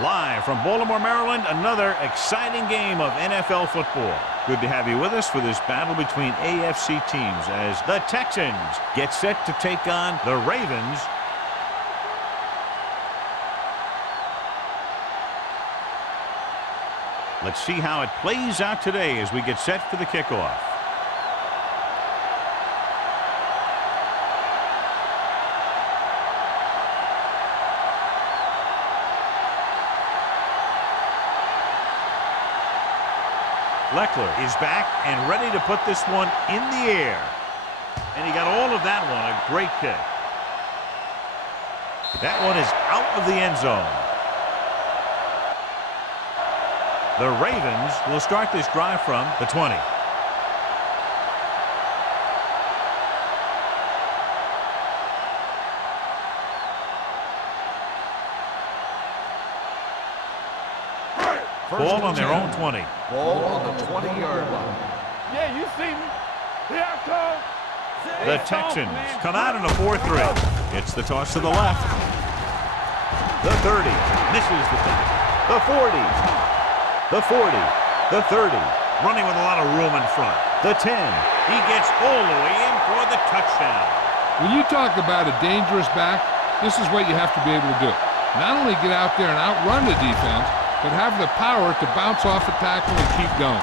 Live from Baltimore, Maryland, another exciting game of NFL football. Good to have you with us for this battle between AFC teams as the Texans get set to take on the Ravens. Let's see how it plays out today as we get set for the kickoff. Leckler is back and ready to put this one in the air. And he got all of that one. A great kick. That one is out of the end zone. The Ravens will start this drive from the 20. Ball on their own 20. Ball on the 20-yard line. Yeah, you see me. Here I come. The Texans come out in a 4-3. It's the toss to the left. The 30 misses the tackle. The 40. The 40. The 30. Running with a lot of room in front. The 10. He gets all the way in for the touchdown. When you talk about a dangerous back, this is what you have to be able to do. Not only get out there and outrun the defense, but have the power to bounce off a tackle and keep going.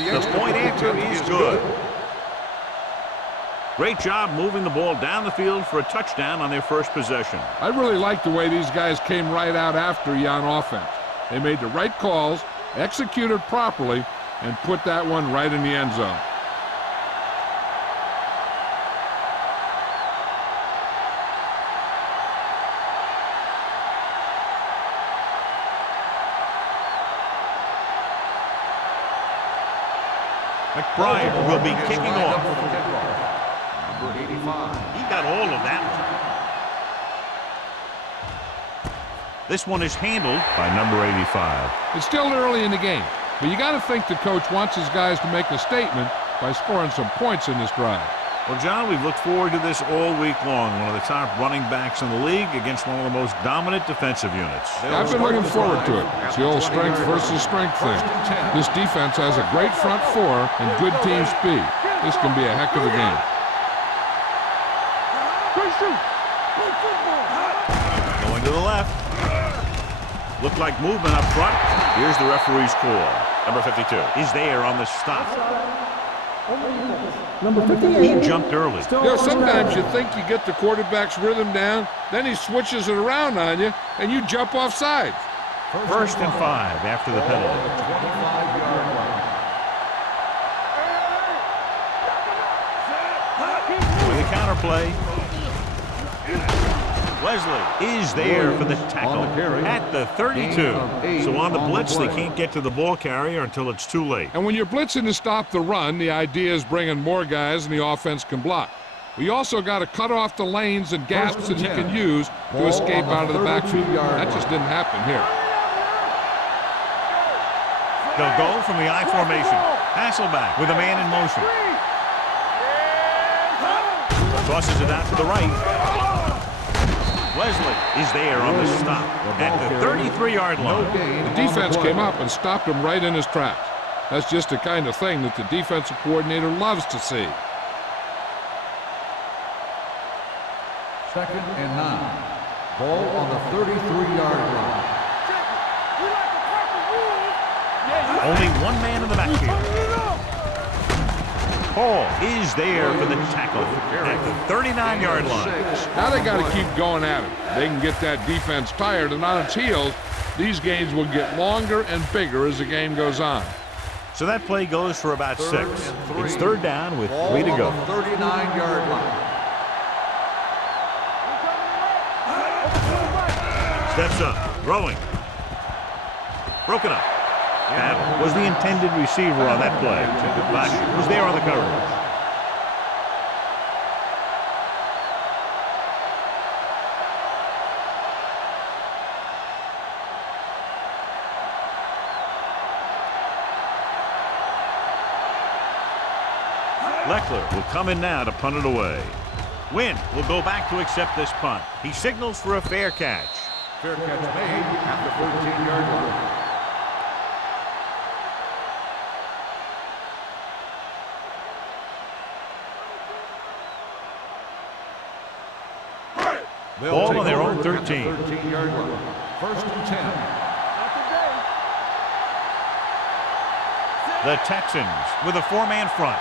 The point answer is good. Great job moving the ball down the field for a touchdown on their first possession. I really like the way these guys came right out after you on offense. They made the right calls, executed properly, and put that one right in the end zone. McBride will be kicking off. Number 85. He got all of that one. This one is handled by number 85. It's still early in the game, but you got to think the coach wants his guys to make a statement by scoring some points in this drive. Well, John, we've looked forward to this all week long. One of the top running backs in the league against one of the most dominant defensive units. I've been looking forward to it. It's the old strength versus strength thing. This defense has a great front four and good team speed. This can be a heck of a game. Going to the left. Looked like movement up front. Here's the referee's call. Number 52 is there on the stop. Number 58. He jumped early. You know, sometimes you think you get the quarterback's rhythm down, then he switches it around on you, and you jump off sides. First and 5 after the penalty. 25-yard line. With a counterplay. Wesley is there for the tackle at the 32. So on the blitz, they can't get to the ball carrier until it's too late. And when you're blitzing to stop the run, the idea is bringing more guys than the offense can block. We also got to cut off the lanes and gaps that he can use to escape out of the backfield. That just didn't happen here. They'll go from the I formation. Hasselback with a man in motion. Tosses it out to the right. Wesley is there on the stop at the 33-yard line. The defense came up and stopped him right in his tracks. That's just the kind of thing that the defensive coordinator loves to see. 2nd and 9. Ball on the 33-yard line. Only one man in the backfield. Hall is there for the tackle at the 39-yard line. Now they got to keep going at it. They can get that defense tired and on its heels. These games will get longer and bigger as the game goes on. So that play goes for about 6. It's third down with 3 to go. 39-yard line. Steps up, throwing. Broken up. That was the intended receiver on that play. Bush was there on the coverage. Leckler will come in now to punt it away. Wynn will go back to accept this punt. He signals for a fair catch. Fair catch made at the 13-yard line. Ball on their own 13. 13-yard line. First and 10. The Texans with a four-man front.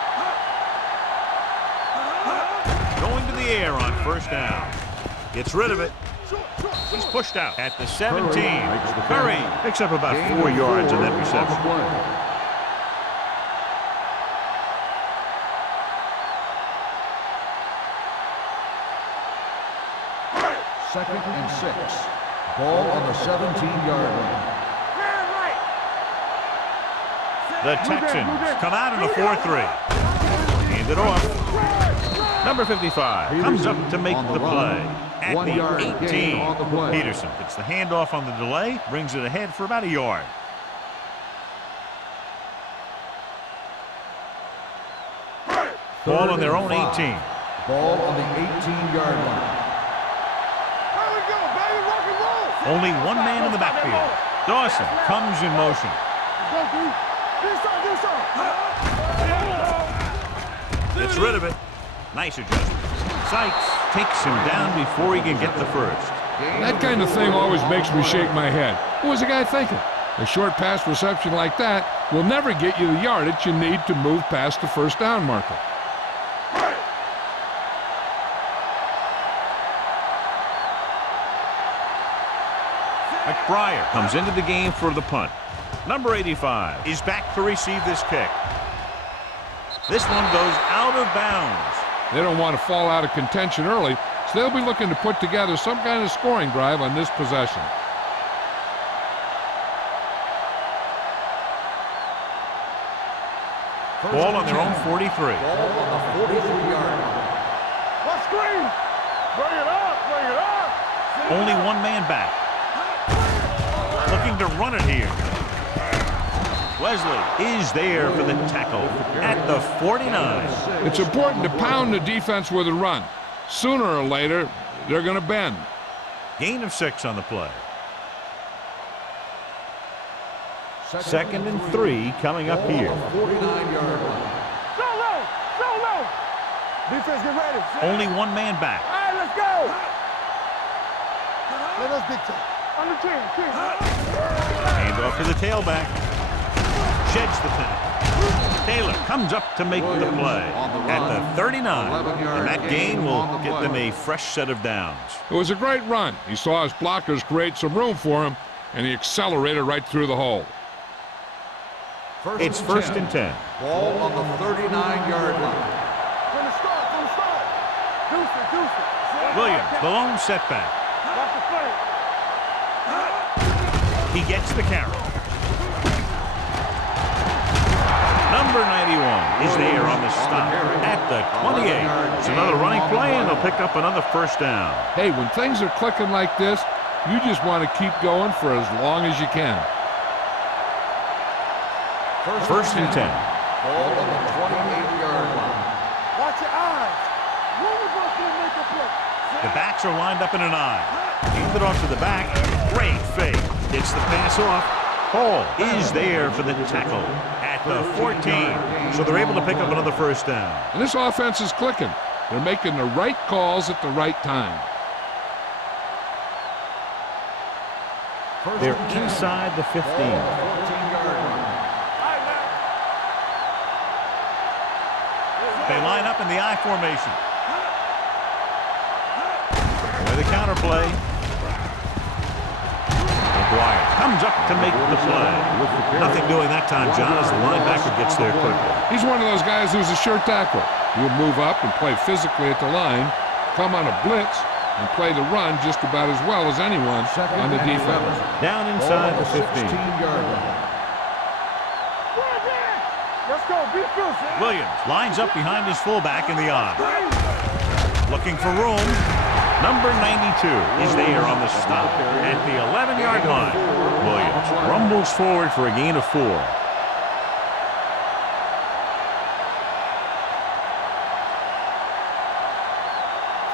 Going to the air on first down. Gets rid of it. He's pushed out at the 17. Curry picks up about 4 yards on that reception. Second and 6. Ball on the 17-yard line. The Texans come out in a 4-3. Hand it off. Number 55 comes up to make the play at the 18. Peterson gets the handoff on the delay, brings it ahead for about a yard. Ball on their own 18. Ball on the 18-yard line. Only one man in the backfield. Dawson comes in motion. Gets rid of it. Nice adjustment. Sykes takes him down before he can get the first. That kind of thing always makes me shake my head. What was the guy thinking? A short pass reception like that will never get you the yardage you need to move past the first down marker. McBriar comes into the game for the punt. Number 85 is back to receive this kick. This one goes out of bounds. They don't want to fall out of contention early, so they'll be looking to put together some kind of scoring drive on this possession. Ball on their own 43. Ball on the 43-yard line. Let's screen. Bring it up. Bring it up. Only one man back. Looking to run it here. Wesley is there for the tackle at the 49. It's important to pound the defense with a run. Sooner or later, they're going to bend. Gain of 6 on the play. Second and 3 coming up here. 49-yard line. So low. So low. Defense, get ready. Only one man back. All right, let's go. Let us big time. On the 10. Hand off to the tailback. Sheds the penalty. Taylor comes up to make the play at the 39. And that gain will get them a fresh set of downs. It was a great run. He saw his blockers create some room for him, and he accelerated right through the hole. It's first and 10. Ball on the 39-yard line. From the start. Deuce it. Williams, the lone setback. Watch the flank. He gets the carry. Number 91 is there on the stop at the 28. It's another running play, and they'll pick up another first down. Hey, when things are clicking like this, you just want to keep going for as long as you can. First and 10. Ball on the 28-yard line. Watch your eyes. When we both gonna make a play? The backs are lined up in an eye. Hand it off to the back. Great fake. Gets the pass off. Hall is there for the tackle at the 14. So they're able to pick up another first down. And this offense is clicking. They're making the right calls at the right time. They're inside the 15. 14-yard line. They line up in the I formation. With the counter play. McGuire comes up to make the play. Nothing doing that time, John, as the linebacker gets there quickly. He's one of those guys who's a sure tackler. He'll move up and play physically at the line, come on a blitz, and play the run just about as well as anyone on the defense. Down inside the 15. 16-yard line. Let's go. Be fierce. Williams lines up behind his fullback in the I. Looking for room. Number 92 is there on the stop at the 11-yard line. Williams rumbles forward for a gain of 4.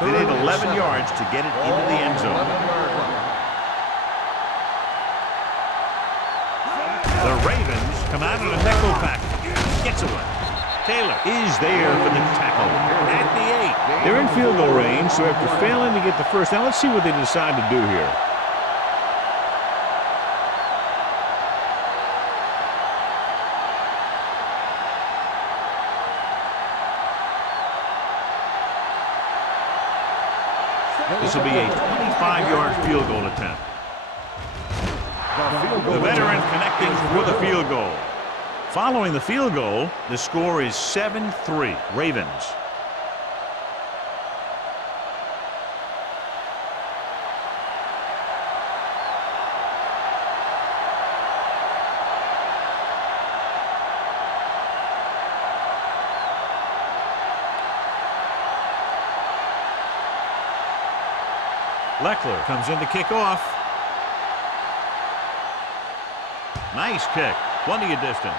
They need 11 yards to get it into the end zone. 11-yard line. The Ravens come out in a nickel package. Gets away. Taylor is there for the tackle at the 8. They're in field goal range, so after failing to get the first down, let's see what they decide to do here. This will be a 25-yard field goal attempt. The veteran connecting for the field goal. Following the field goal, the score is 7-3, Ravens. Leckler comes in to kick off. Nice kick. Plenty of distance.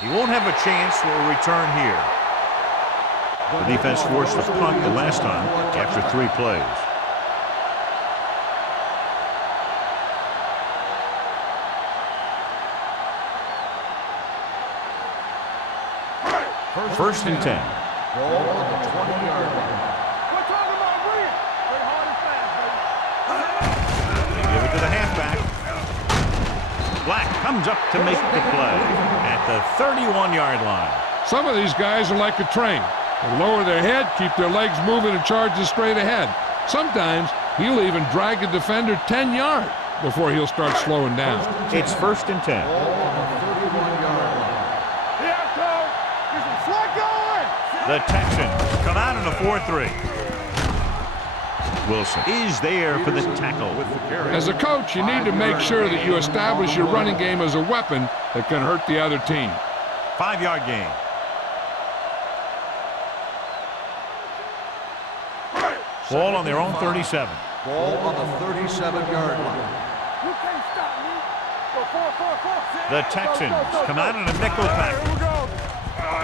He won't have a chance for a return here. The defense forced a punt the last time after 3 plays. First and 10. Ball on the 20-yard line. We're talking about bring it. Play hard and fast, baby. They give it to the halfback. Black comes up to make the play at the 31-yard line. Some of these guys are like a train. They lower their head, keep their legs moving, and charge straight ahead. Sometimes he'll even drag a defender 10 yards before he'll start slowing down. It's first and 10. Ball on the 31-yard line. Here, Cole. Get some slack going. The Texans come out in a 4-3. Wilson is there for the tackle. As a coach, you need to make sure that you establish your running game as a weapon that can hurt the other team. 5-yard gain. Ball on their own 37. Ball on the 37-yard line. You can't stop me. Go 4-4-4. The Texans come out in a nickel package. Here we go.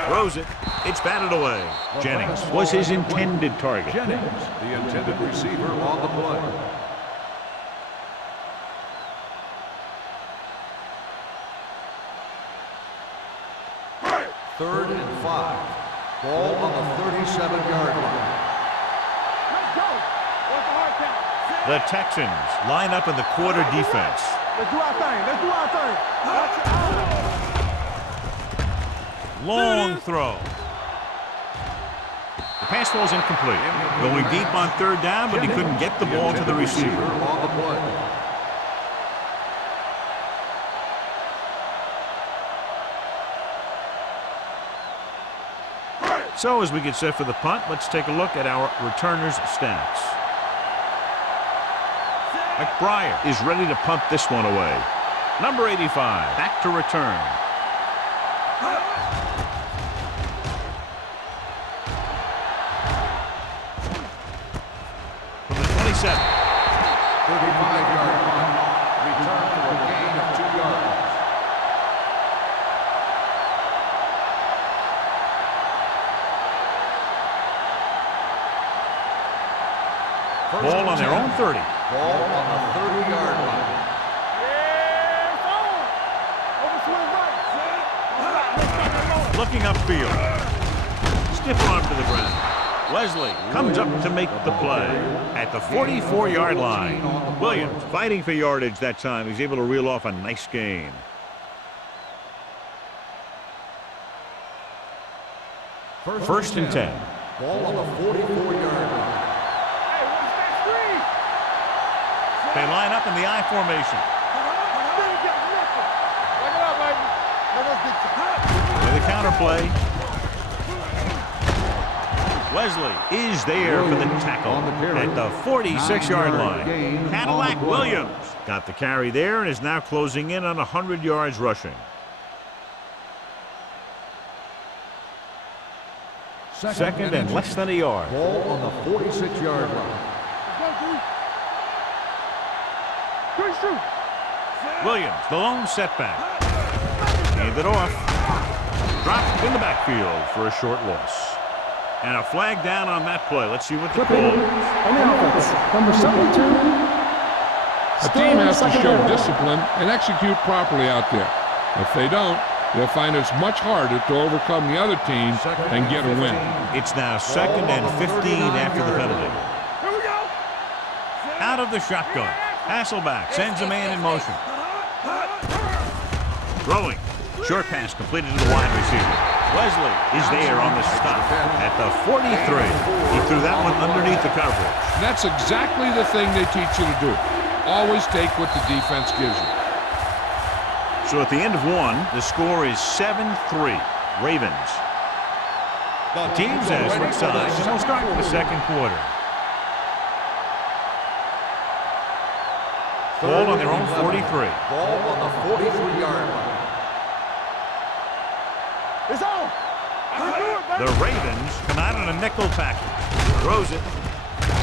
Throws it. It's batted away. Jennings was his intended target. Jennings, the intended receiver on the play. Third and 5. Ball on the 37-yard line. Let's go. What's the hard count? The Texans line up in the quarter defense. Let's do our thing. Let's do our thing. Watch it out. Long throw. The pass ball is incomplete. Going deep on third down, but he couldn't get the ball to the receiver. On the play. So as we get set for the punt, let's take a look at our returners' stats. McBriar is ready to punt this one away. Number 85, back to return. From the 27. 35-yard punt. Return for a gain of 2 yards. Ball on their own 30. Ball on the 30-yard line. Yeah, it's on. Overswing right. Looking upfield. Stiff arm to the ground. Wesley comes up to make the play at the 44-yard line. Williams fighting for yardage that time. He's able to reel off a nice gain. First and 10. Ball on the 44-yard line. Hey, what's that screen? They line up in the I formation. Still got nothing. Look it up, baby. Let us get to With a counter play. Wesley is there for the tackle at the 46-yard line. Cadillac Williams got the carry there and is now closing in on 100 yards rushing. Second and less than a yard. Ball on the 46-yard line. Williams, the lone setback. Hand it off. Dropped in the backfield for a short loss. And a flag down on that play. Let's see what the call is. On the offense, number 72. A team has to show discipline and execute properly out there. If they don't, they'll find it's much harder to overcome the other team and get a win. It's now 2nd and 15 after the penalty. Here we go. Out of the shotgun. Hasselback sends a man in motion. Throwing. Short pass completed to the wide receiver. Wesley is there on the stop at the 43. He threw that one underneath the coverage. That's exactly the thing they teach you to do. Always take what the defense gives you. So at the end of one, the score is 7-3. Ravens. The teams as switch sides, and we'll start with the second quarter. Ball on their own 43. Ball on the 43-yard line. It's on. The Ravens come out in a nickel package. Throws it.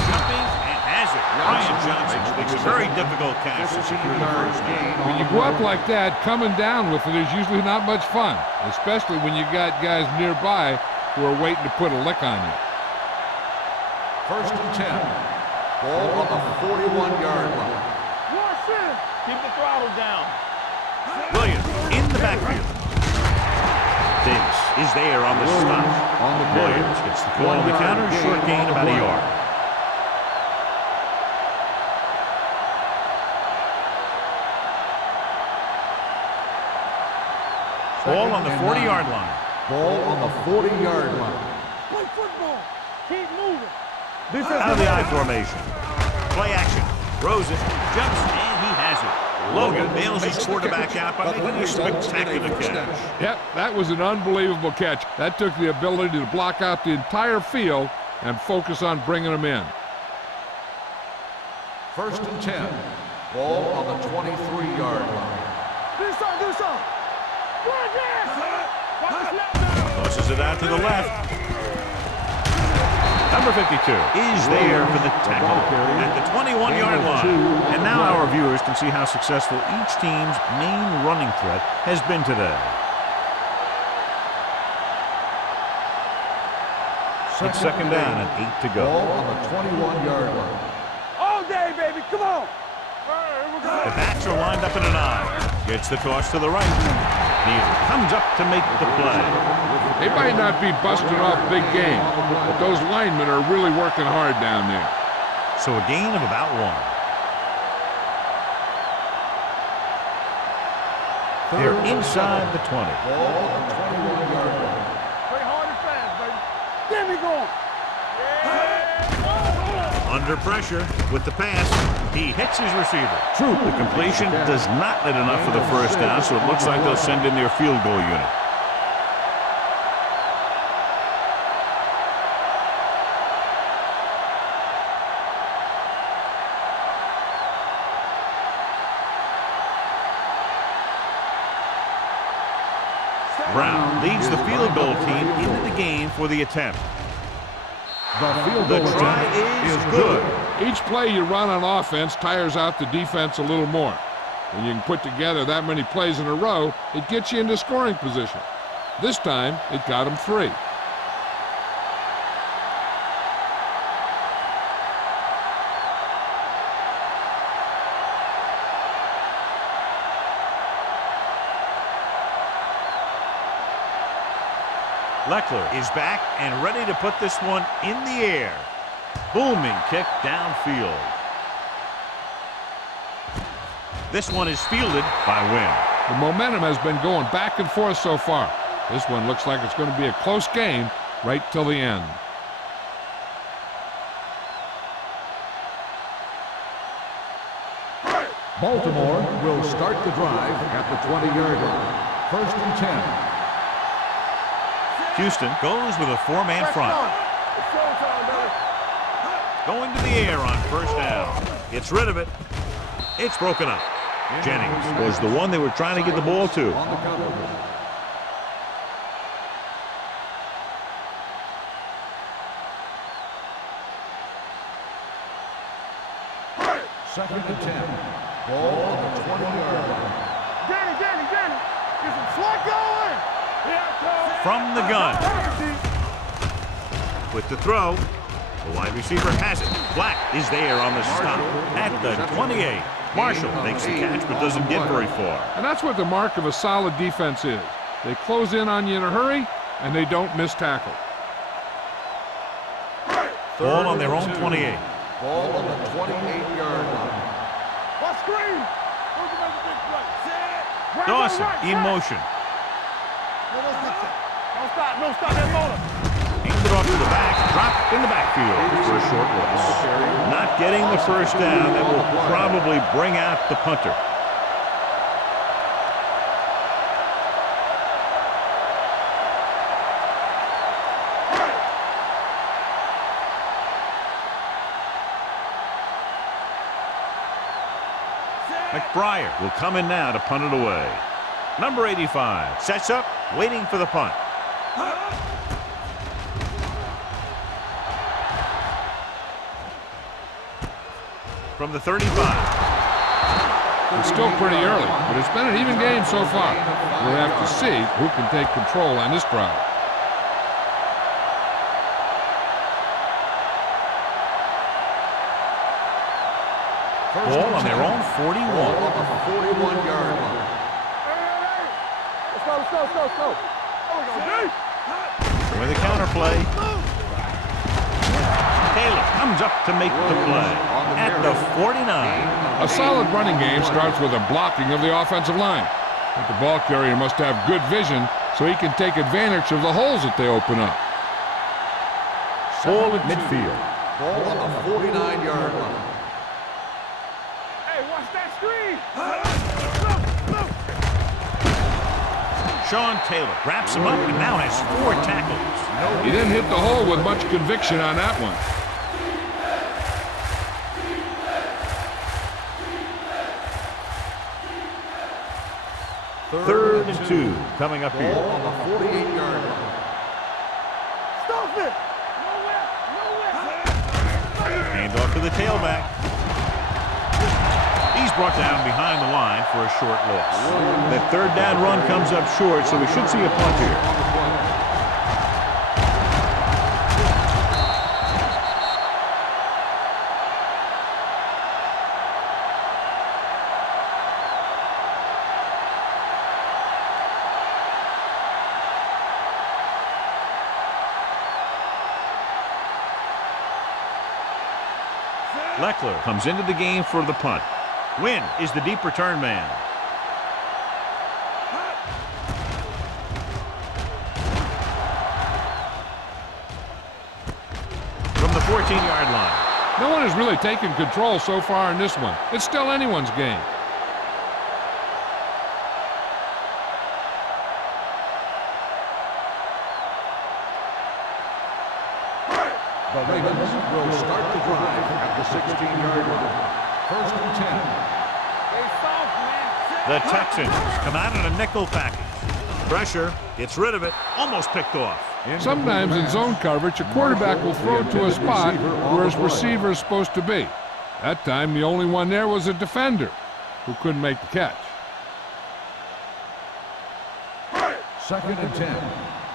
Jumping and has it. Ryan Johnson makes a very difficult catch to secure the first down. When you go up like that, coming down with it is usually not much fun, especially when you got guys nearby who are waiting to put a lick on you. 1st and 10. Ball on the 41-yard line. Keep the throttle down. Williams in the backfield. Davis is there on the stop. Williams gets the call on the counter. Short gain about a yard. Ball on the 40-yard line. Ball on the 40-yard line. Play football. Keep moving. Out of the I formation. Play action. Throws it. Jumps, and he has it. Logan bails his quarterback out by making a spectacular catch. Yep, that was an unbelievable catch. That took the ability to block out the entire field and focus on bringing them in. 1st and 10. Ball on the 23-yard line. Do something. Watch this left down. Tosses it out to the left. Number 52 is there for the tackle at the 21-yard line. And now our viewers can see how successful each team's main running threat has been today. It's 2nd down and 8 to go. Ball on the 21-yard line. All day, baby. Come on. The backs are lined up in an I. Gets the toss to the right. Neither comes up to make the play. They might not be busting off big game, but those linemen are really working hard down there. So a gain of about 1. They're inside the 20. Ball on the 21-yard line. Play hard and fast, baby. Get me going. Under pressure with the pass. He hits his receiver. The completion does not net enough for the first down, so it looks like they'll send in their field goal unit. Brown leads the field goal team into the game for the attempt. The try is good. Each play you run on offense tires out the defense a little more. When you can put together that many plays in a row, it gets you into scoring position. This time, it got them 3. Leckler is back and ready to put this one in the air. Booming kick downfield. This one is fielded by Wynn. The momentum has been going back and forth so far. This one looks like it's going to be a close game right till the end. Baltimore will start the drive at the 20-yard line. 1st and 10. Houston goes with a 4-man front. It's showtime, baby. Going to the air on first down. Gets rid of it. It's broken up. Jennings was the one they were trying to get the ball to. On the cover. Second and 10. Ball on the 20-yard line. Danny. Get some slack going. Yeah, From the gun. With the throw. The wide receiver has it. Black is there on the stop at the 28. Marshall makes the catch but doesn't get very far. And that's what the mark of a solid defense is. They close in on you in a hurry, and they don't miss tackle. Ball on their own 28. Ball on the 28-yard line. What screen? Who's going to make a big play? Dawson in motion. No stop that motor. Hands it off to the back. Dropped in the backfield for a short loss. Not getting the first down. That will probably bring out the punter. McBriar will come in now to punt it away. Number 85 sets up, waiting for the punt. From the 35. It's still pretty early, but it's been an even game so far. We'll have to see who can take control on this drive. Ball on their own 41. Ball on the 41-yard line. Hey. Let's go. There we go, D. With a counter play. Taylor comes up to make the play at the 49. A solid running game starts with a blocking of the offensive line. But the ball carrier must have good vision so he can take advantage of the holes that they open up. Ball at midfield. Ball on the 49-yard line. Hey, watch that screen. Sean Taylor wraps him up and now has 4 tackles. He didn't hit the hole with much conviction on that one. Third and 2 coming up Ball here. on the 48-yard line. Stop it. Hand off to the tailback. He's brought down behind the line for a short loss. That third down run comes up short, so we should see a punt here. Leckler comes into the game for the punt. Wynn is the deep return man. From the 14-yard line. No one has really taken control so far in this one. It's still anyone's game. The Ravens will start the drive at the 16-yard line. First and 10. The Texans come out in a nickel package. Pressure, gets rid of it, almost picked off. Sometimes in zone coverage, a quarterback will throw to a spot where his receiver is supposed to be. That time, the only one there was a defender who couldn't make the catch. Second and 10.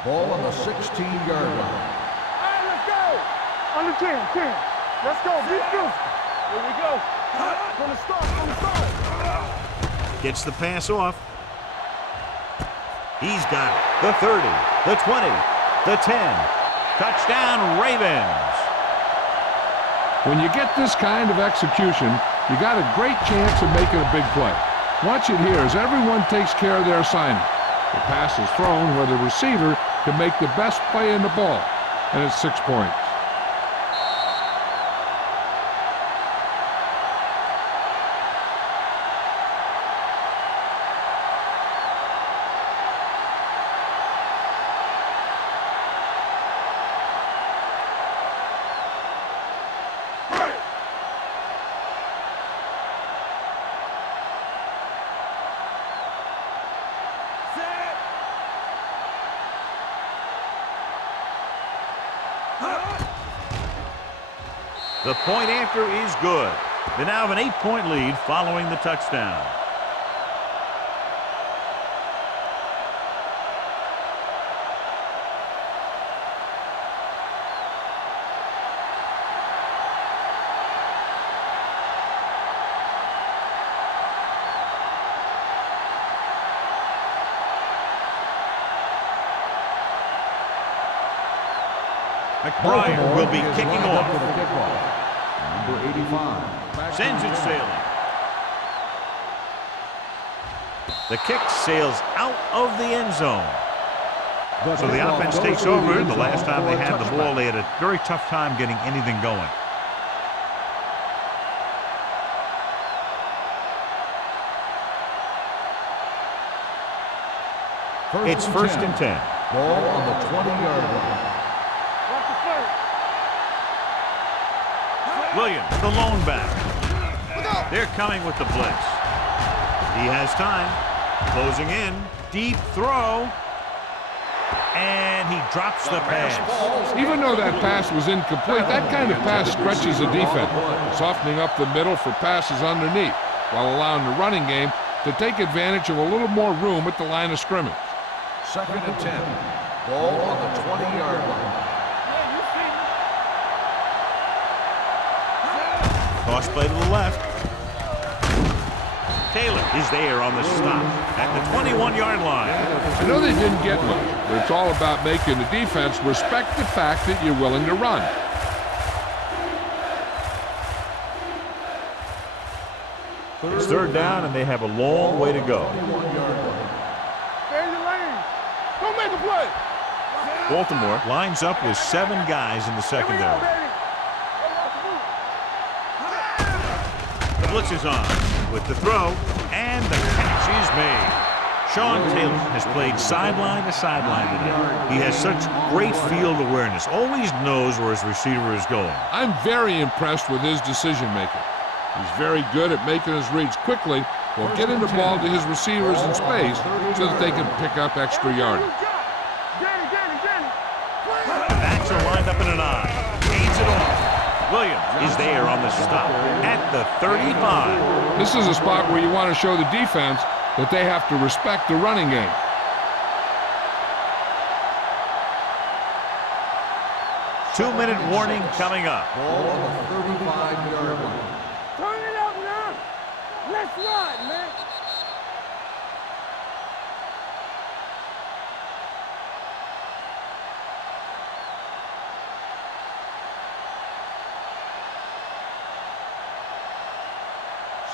Ball on the 16-yard line. Under 10. Let's go. Be good. Here we go. From the start. Gets the pass off. He's got it. The 30, the 20, the 10. Touchdown, Ravens. When you get this kind of execution, you got a great chance of making a big play. Watch it here as everyone takes care of their assignment. The pass is thrown where the receiver can make the best play in the ball, and it's 6 points. The point after is good. They now have an 8-point lead following the touchdown. McBride will be kicking off. Number 85. Sends it sailing. The kick sails out of the end zone. So the offense takes over. The last time they had the ball, they had a very tough time getting anything going. It's first and 10. Ball on the 20-yard line. Williams, the lone back. They're coming with the blitz. He has time. Closing in. Deep throw. And he drops the pass. Even though that pass was incomplete, that kind of pass stretches the defense, softening up the middle for passes underneath, while allowing the running game to take advantage of a little more room at the line of scrimmage. Second and 10. Ball on the 20-yard line. Toss play to the left. Taylor is there on the stop at the 21-yard line. I know they didn't get much, but it's all about making the defense respect the fact that you're willing to run. It's third down, and they have a long way to go. Stay in your lane. Don't make a play. Baltimore lines up with 7 guys in the secondary. The blitz is on with the throw, and the catch is made. Sean Taylor has played sideline to sideline today. He has such great field awareness, always knows where his receiver is going. I'm very impressed with his decision-making. He's very good at making his reads quickly while getting the ball to his receivers in space so that they can pick up extra yardage. The backs are lined up in an I. Gains it off. Williams is there on the stop at the 35. This is a spot where you want to show the defense that they have to respect the running game. Two-minute warning coming up. Ball on the 35-yard line. Turn it up now. Let's ride, man.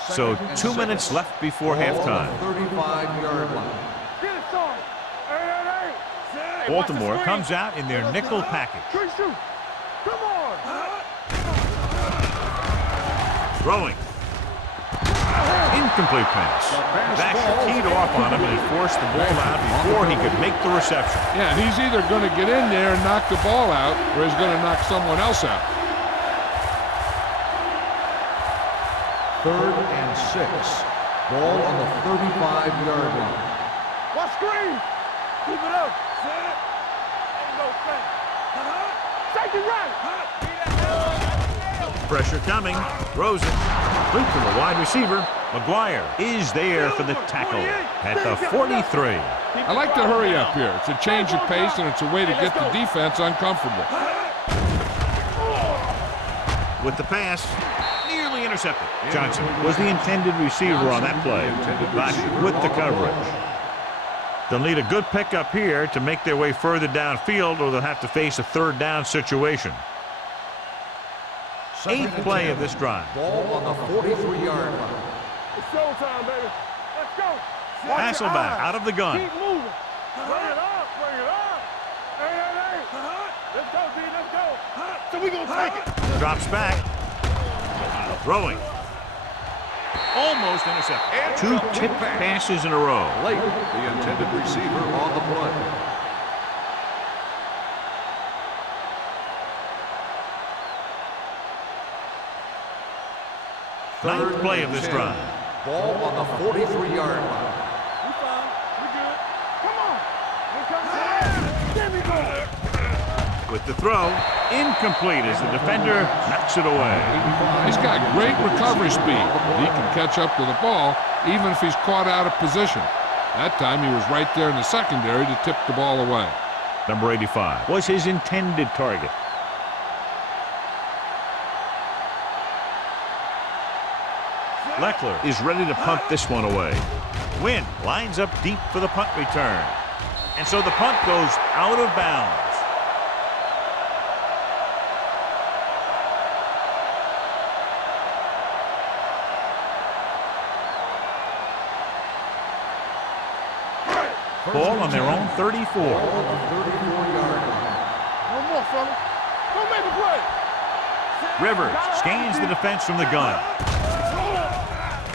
So 2 minutes left before halftime. 35-yard line. Get it, son. Hey. Baltimore comes out in their nickel package. Shoot. Come on. Throwing. Incomplete pass. Basher keyed off on him and he forced the ball out before he could make the reception. Yeah, he's either going to get in there and knock the ball out, or he's going to knock someone else out. Third and 6. Ball on the 35-yard line. Watch screen. Keep it up. Ain't no thing. Take it right. Pressure coming. Throws it. Complete to the wide receiver. McGuire is there for the tackle at the 43. I like to hurry up here. It's a change of pace, and it's a way to get the defense uncomfortable. With the pass. Nearly intercepted. Johnson was the intended receiver on that play. Basher with the coverage. They'll need a good pickup here to make their way further downfield, or they'll have to face a third down situation. 8th play of this drive. Ball on the 43-yard line. It's showtime, baby. Let's go. Hasselback out of the gun. Keep moving. Bring it up. Hey. Let's go, D. Let's go. So we gonna take it. Drops back. Throwing. Almost intercepted. 2 tipped passes in a row. Late, the intended receiver on the play. Ninth play of this drive. Ball on the 43-yard line. We fine. We good. Come on. Here comes the There we go. With the throw, incomplete as the defender knocks it away. He's got great recovery speed. He can catch up to the ball even if he's caught out of position. That time he was right there in the secondary to tip the ball away. Number 85 was his intended target. Leckler is ready to punt this one away. Wynn lines up deep for the punt return. And so the punt goes out of bounds. Ball on their own 34. 34-yard line. No more, fella. Don't make a play. Rivers scans the defense from the gun.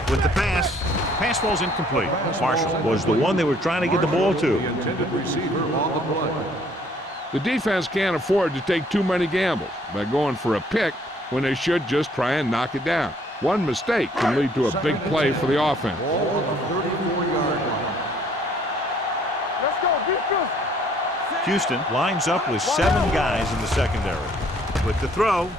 With the pass falls incomplete. Marshall was the one they were trying to get the ball to. The intended receiver on the play. The defense can't afford to take too many gambles by going for a pick when they should just try and knock it down. One mistake can lead to a big play for the offense. Ball on the 34-yard line. Let's go. Defense. Houston lines up with 7 guys in the secondary. With the throw,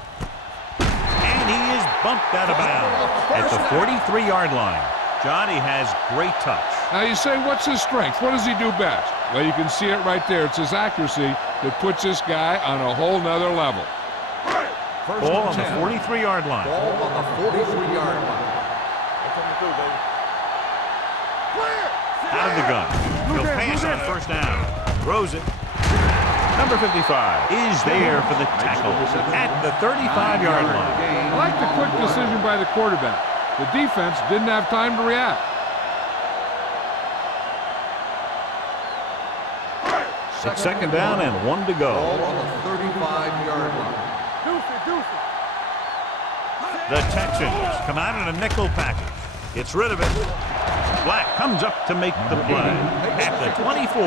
and he is bumped out of bounds at the 43-yard line. Johnny has great touch. Now you say, what's his strength? What does he do best? Well, you can see it right there. It's his accuracy that puts this guy on a whole nother level. Ball on the 43-yard line. Ball on the 43-yard line. That's what we do, baby. Out of the gun. He'll pass on first down. Throws it. Number 55 is there for the tackle at the 35-yard line. I like the quick decision by the quarterback. The defense didn't have time to react. It's second down and 1 to go. Ball on the 35-yard line. Deuce it. The Texans come out in a nickel package. Gets rid of it. Black comes up to make the play at the 24.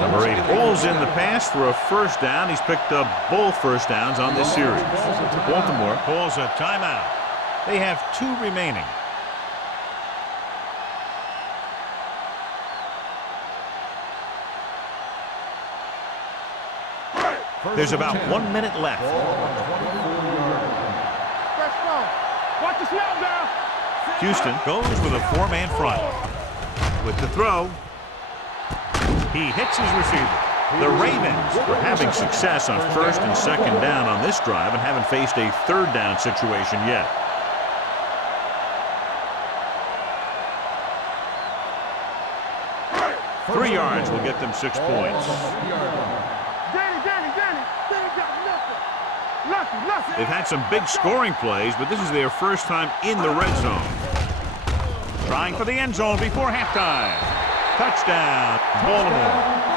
Number 8 pulls in the pass for a first down. He's picked up both first downs on this series. Baltimore calls a timeout. They have 2 remaining. There's about 1 minute left. Let's go. Watch the snap down. Houston goes with a 4-man front. With the throw, he hits his receiver. The Ravens were having success on first and second down on this drive and haven't faced a third down situation yet. Three yards will get them 6 points. Danny got nothing. They've had some big scoring plays, but this is their first time in the red zone. Trying for the end zone before halftime. Touchdown, Baltimore.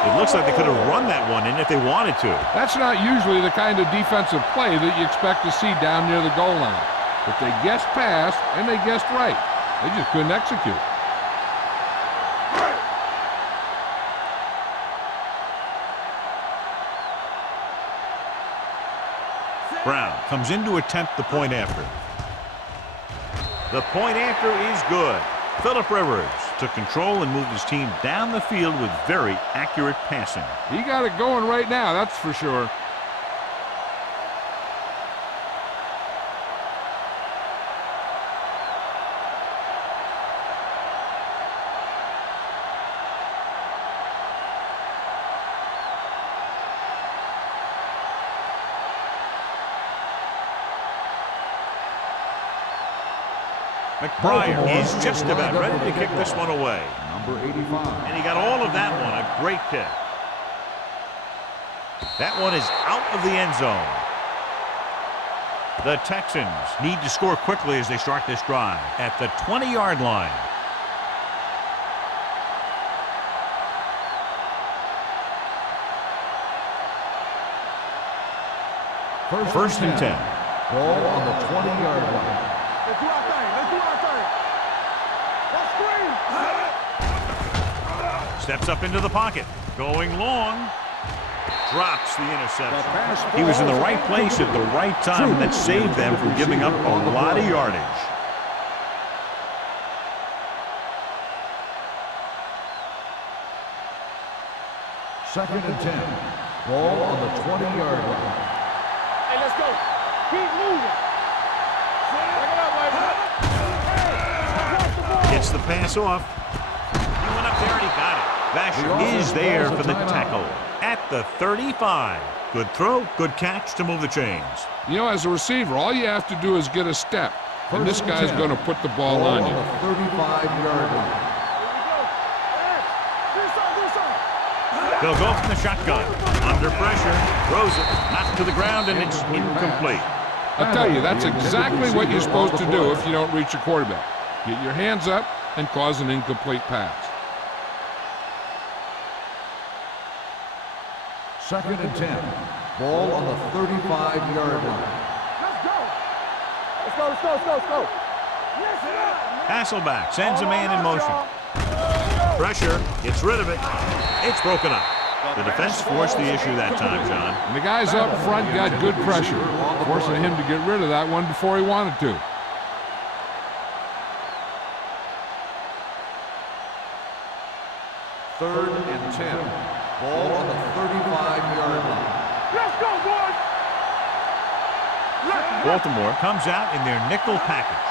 It looks like they could have run that one in if they wanted to. That's not usually the kind of defensive play that you expect to see down near the goal line. But they guessed pass, and they guessed right. They just couldn't execute. Brown comes in to attempt the point after. The point after is good. Phillip Rivers took control and moved his team down the field with very accurate passing. He got it going right now, that's for sure. McBride is just about ready to kick this one away. Number 85. And he got all of that one. A great kick. That one is out of the end zone. The Texans need to score quickly as they start this drive at the 20-yard line. First and 10. Ball on the 20-yard line. Let's do our thing. Let's screen. Steps up into the pocket. Going long. Drops the interception. He was in the right place at the right time, and that saved them from giving up a lot of yardage. Second and 10. Ball on the 20-yard line. Hey, let's go. Keep moving. Bring it up, baby. Gets the pass off. He went up there and he got it. Vasher is there for the tackle at the 35. Good throw, good catch to move the chains. You know, as a receiver, all you have to do is get a step, and this guy's going to put the ball on you. The 35-yard line. They'll go from the shotgun. Under pressure, throws it, knocked to the ground, and it's incomplete. I'll tell you, that's exactly what you're supposed to do if you don't reach a quarterback. Get your hands up and cause an incomplete pass. 2nd and 10. Ball on the 35-yard line. Let's go. Let's go, let's go, let's go, let's go. Hasselback sends a man in motion. Pressure, gets rid of it. It's broken up. The defense forced the issue that time, John. And the guys up front got good pressure, forcing him to get rid of that one before he wanted to. Third and 10. Ball on the 35-yard line. Let's go, boys. Baltimore comes out in their nickel package.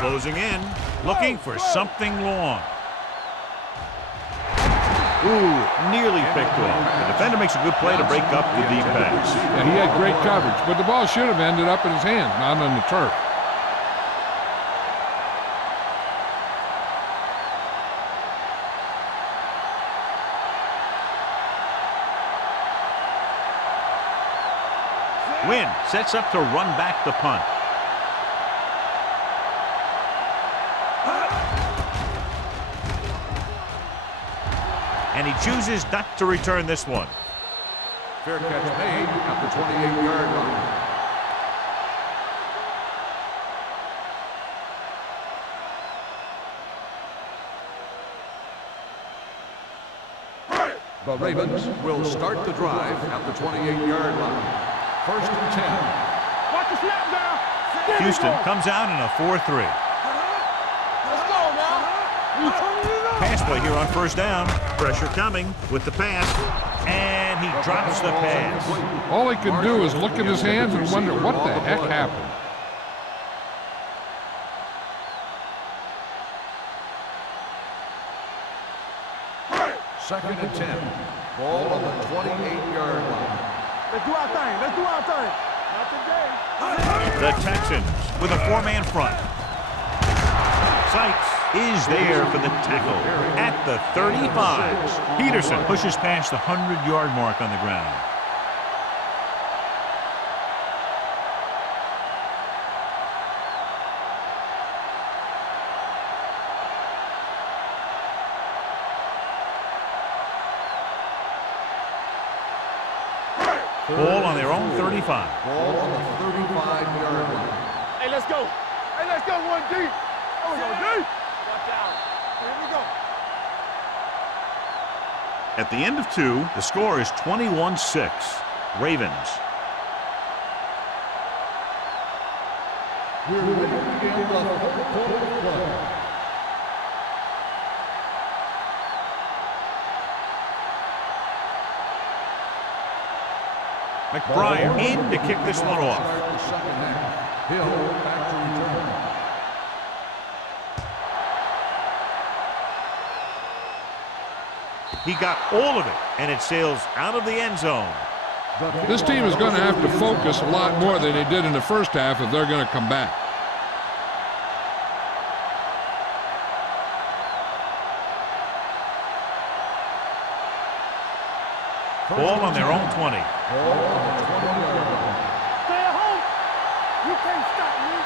Closing in, looking for something long. Ooh, nearly picked off. The defender makes a good play to break up the deep pass. Yeah, he had great coverage, but the ball should have ended up in his hands, not on the turf. Wynn sets up to run back the punt. And he chooses not to return this one. Fair catch made at the 28-yard line. The Ravens will start the drive at the 28-yard line. 1st and 10. Watch the snap now. There Houston we go. comes out in a 4-3. Let's go now. You turning it up. Pass play here on 1st down. Pressure coming with the pass. And he drops the pass. All he could do is look at his hands and wonder what the heck happened. Second and 10. Ball on the 28-yard line. Let's do our thing. Let's do our thing. Not today. The Texans with a 4-man front. Sykes is there for the tackle at the 35. Peterson pushes past the 100-yard mark on the ground. Ball on their own 35. Ball on the 35-yard line. Hey, let's go. Hey, let's go. One deep. There we go, deep. Watch out. Here we go. At the end of 2, the score is 21-6. Ravens. We're ready to begin the fourth quarter of play. McBride in to kick this one off. Start the second half. Hill back to return. He got all of it, and it sails out of the end zone. This team is going to have to focus a lot more than they did in the first half if they're going to come back. Ball on their own 20. Ball on the 20-yard line. Stay at home. You can't stop me.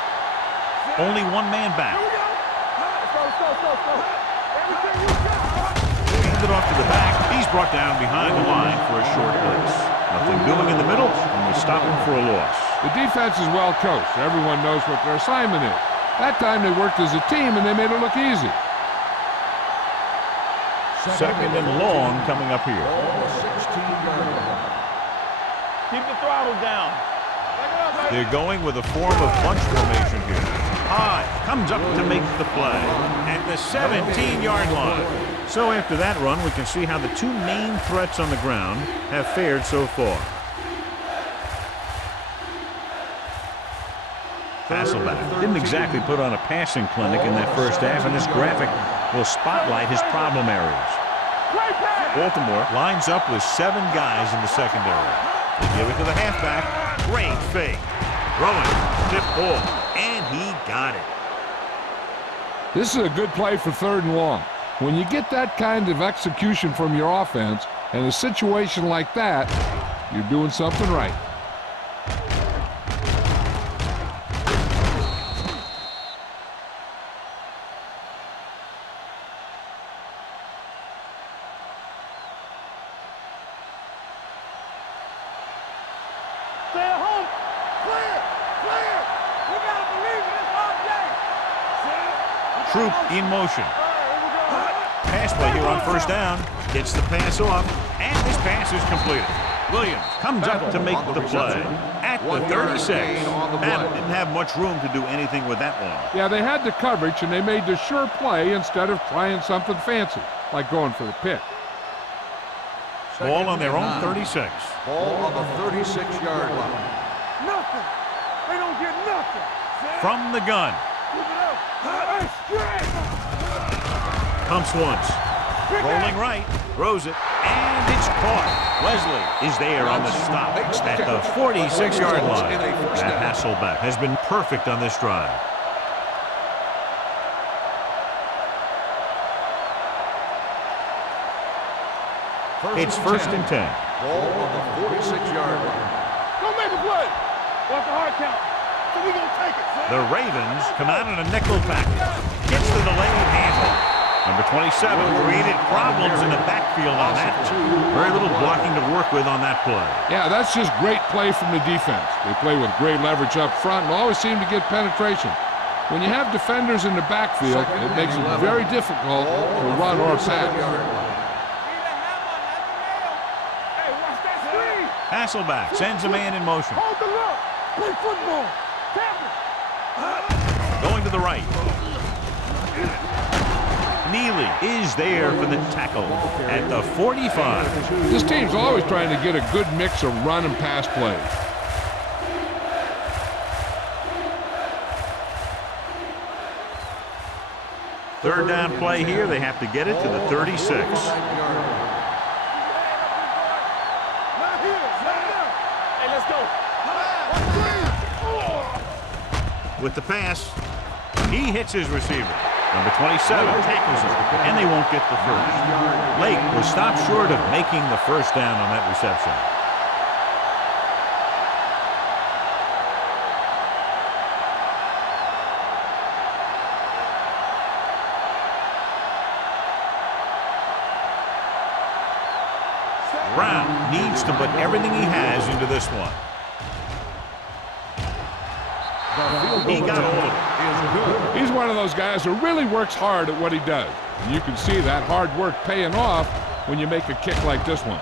Only one man back. Here we go. Let's go, let's go, let's go, let's go. Everything you got. Hand it off to the back. He's brought down behind the line for a short blitz. Nothing doing in the middle, and they stop him for a loss. The defense is well coached. Everyone knows what their assignment is. That time they worked as a team and they made it look easy. Second and long coming up here. Ball on the 16-yard line. Keep the throttle down. Back it up, baby. They're going with a form of bunch formation here. high, comes up to make the play at the 17-yard line. So after that run, we can see how the two main threats on the ground have fared so far. Hasselbeck didn't exactly put on a passing clinic in that first half, and this graphic will spotlight his problem areas. Baltimore lines up with 7 guys in the secondary. They give it to the halfback. Great fake. Throwing. Tip ball. And he got it. This is a good play for 3rd and long. When you get that kind of execution from your offense in a situation like that, you're doing something right. Stay at home. Clear. Clear. We got to believe in this all day. Troop in motion. Pass play here on 1st down. Gets the pass off, and this pass is completed. Williams comes up to make the play at the 36. Battle didn't have much room to do anything with that one. Yeah, they had the coverage, and they made the sure play instead of trying something fancy, like going for the pick. Ball on their own 36. Ball on the 36-yard line. Nothing. They don't get nothing. From the gun. Keep it up. Hey, straight. Pumps once. Rolling right. Throws it. And it's caught. Wesley is there on the stop at the 46-yard line. That Hasselbeck has been perfect on this drive. It's 1st and 10. Ball on the 46-yard line. Go make a play. What's the hard count? So we gonna take it. The Ravens come out in a nickel package. Gets the delayed handoff. Number 27 created problems in the backfield on that. Very little blocking to work with on that play. Yeah, that's just great play from the defense. They play with great leverage up front and always seem to get penetration. When you have defenders in the backfield, it makes it very difficult to run or pass. Hasselbeck sends a man in motion. Hold the look. Play football. Tap it. Going to the right. Neely is there for the tackle at the 45. This team's always trying to get a good mix of run and pass plays. Third down play here. They have to get it to the 36. With the pass, he hits his receiver. Number 27 tackles him, and they won't get the first. Lake was stopped short of making the first down on that reception. Brown needs to put everything he has into this one. He got all of it. He's one of those guys who really works hard at what he does. And you can see that hard work paying off when you make a kick like this one.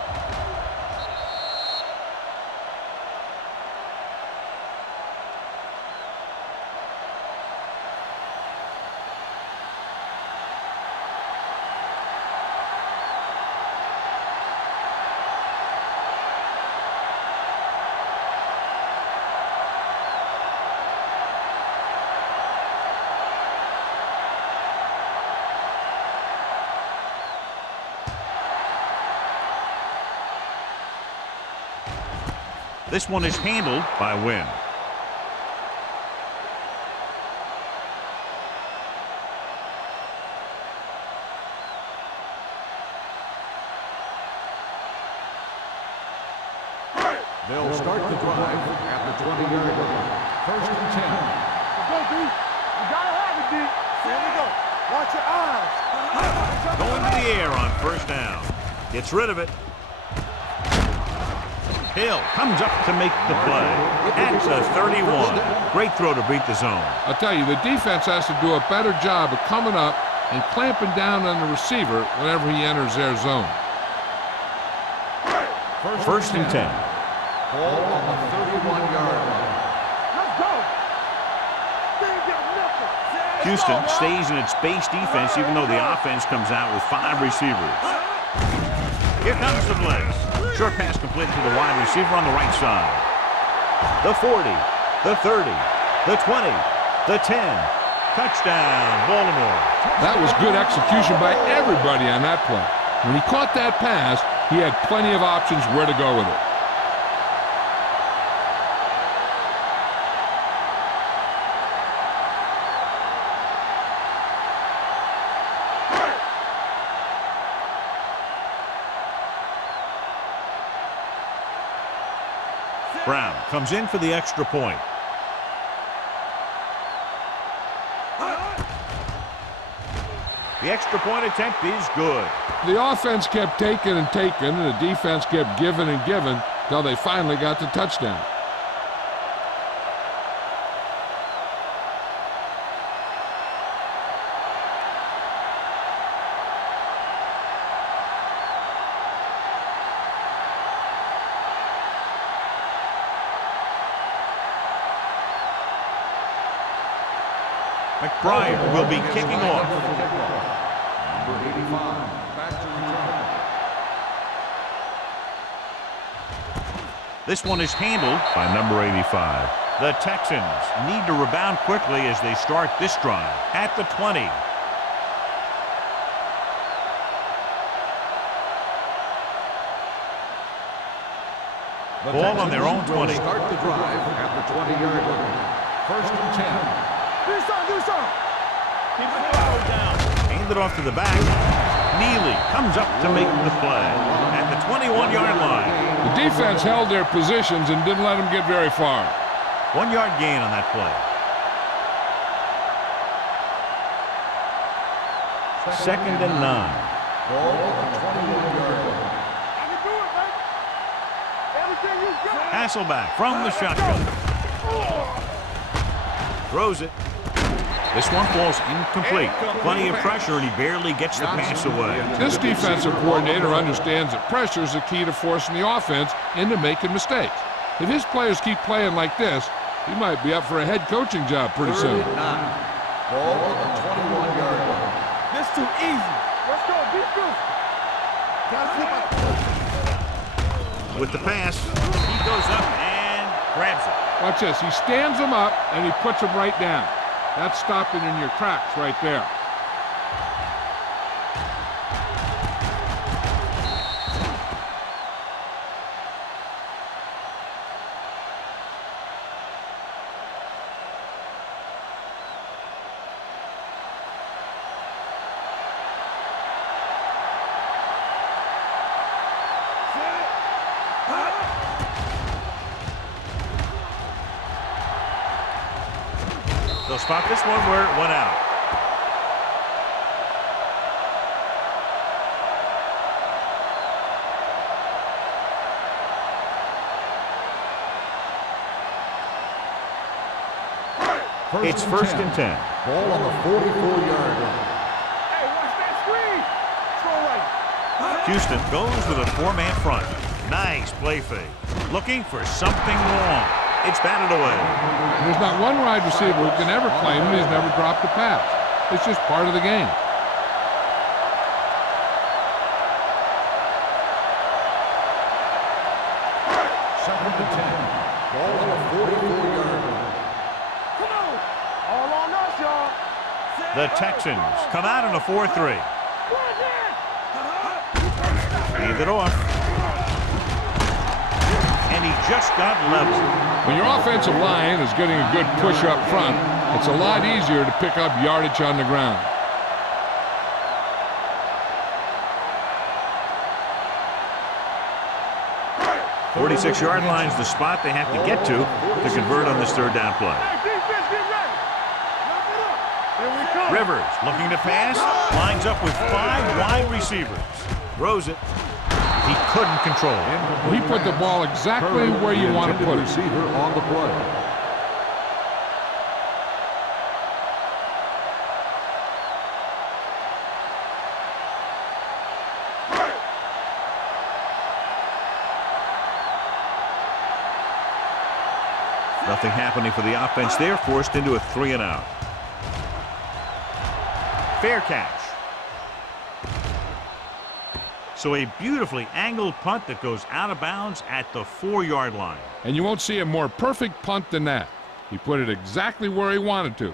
This one is handled by Wynn. They'll start the drive at the 20-yard line. 1st and 10. Go, D. You gotta have it, D. Here we go. Watch your eyes. Going to the air on 1st down. Gets rid of it. Hill comes up to make the play at the 31. Great throw to beat the zone. I'll tell you, the defense has to do a better job of coming up and clamping down on the receiver whenever he enters their zone. 1st and 10. Ball on the 31-yard line. Let's go. They ain't got nothing. Houston stays in its base defense even though the offense comes out with 5 receivers. Here comes the blitz. Short pass completed to the wide receiver on the right side. The 40, the 30, the 20, the 10. Touchdown, Baltimore. That was good execution by everybody on that play. When he caught that pass, he had plenty of options where to go with it. Brown comes in for the extra point. The extra point attempt is good. The offense kept taking and taking, and the defense kept giving and giving until they finally got the touchdown. McBride will be kicking off. Number 85, back to return. This one is handled by number 85. The Texans need to rebound quickly as they start this drive at the 20. Ball on their own 20. Start the drive at the 20-yard line. First and 10. Do something. Keep the power down. Hand it off to the back. Neely comes up to make the play at the 21-yard line. The defense held their positions and didn't let them get very far. 1-yard gain on that play. Second and 9. Ball at the 21-yard line. I can do it, man. Everything you got. Hasselback from the shotgun. Throws it. This one falls incomplete. Plenty of pressure, and he barely gets the pass away. This defensive coordinator understands that pressure is the key to forcing the offense into making mistakes. If his players keep playing like this, he might be up for a head coaching job pretty soon. Ball at the 21-yard line. This too easy. Let's go. Be good. With the pass, he goes up and grabs it. Watch this. He stands them up, and he puts them right down. That's stopping in your tracks right there. They'll spot this one where it went out. It's first and 10. Ball on the 44-yard line. Hey, watch that screen. Throw right. Houston goes with a 4-man front. Nice play fake. Looking for something wrong. It's batted away. There's not one wide receiver who can ever claim that he's never dropped a pass. It's just part of the game. Second and 10. Ball on the 44-yard line. Come on. All on us, y'all. The Texans come out in a 4-3. Hand it off. And he just got level. When your offensive line is getting a good push up front, it's a lot easier to pick up yardage on the ground. Hey, 46-yard line's the spot they have to get to convert on this third down play. Defense, get ready. Lock it up. Here we come. Rivers looking to pass, lines up with 5 wide receivers. Throws it. He couldn't control it. He put the ball exactly where you want to put it. Receiver on the play. Nothing happening for the offense there, forced into a 3-and-out. Fair catch. So a beautifully angled punt that goes out of bounds at the 4-yard line. And you won't see a more perfect punt than that. He put it exactly where he wanted to.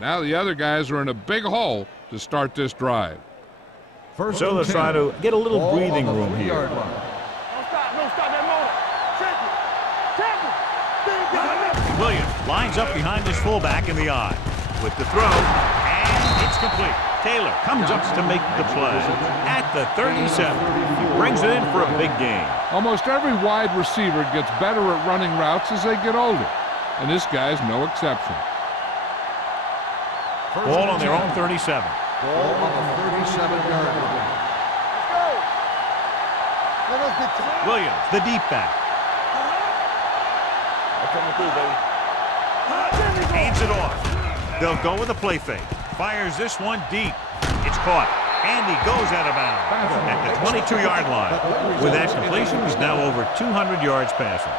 Now the other guys are in a big hole to start this drive. First So and let's 10. try to get a little Ball breathing on the room here. 3-yard line. Don't stop that motor. Check it. Williams lines up behind his fullback in the I. With the throw, and it's complete. Taylor comes up to make the play at the 37. He brings it in for a big gain. Almost every wide receiver gets better at running routes as they get older, and this guy's no exception. First Ball and on their 10. own 37. Ball on the 37-yard line. Williams, the deep back. Hands it off. They'll go with a play fake. Fires this one deep. It's caught. And he goes out of bounds at the 22-yard line. With that completion, he's now over 200 yards passing.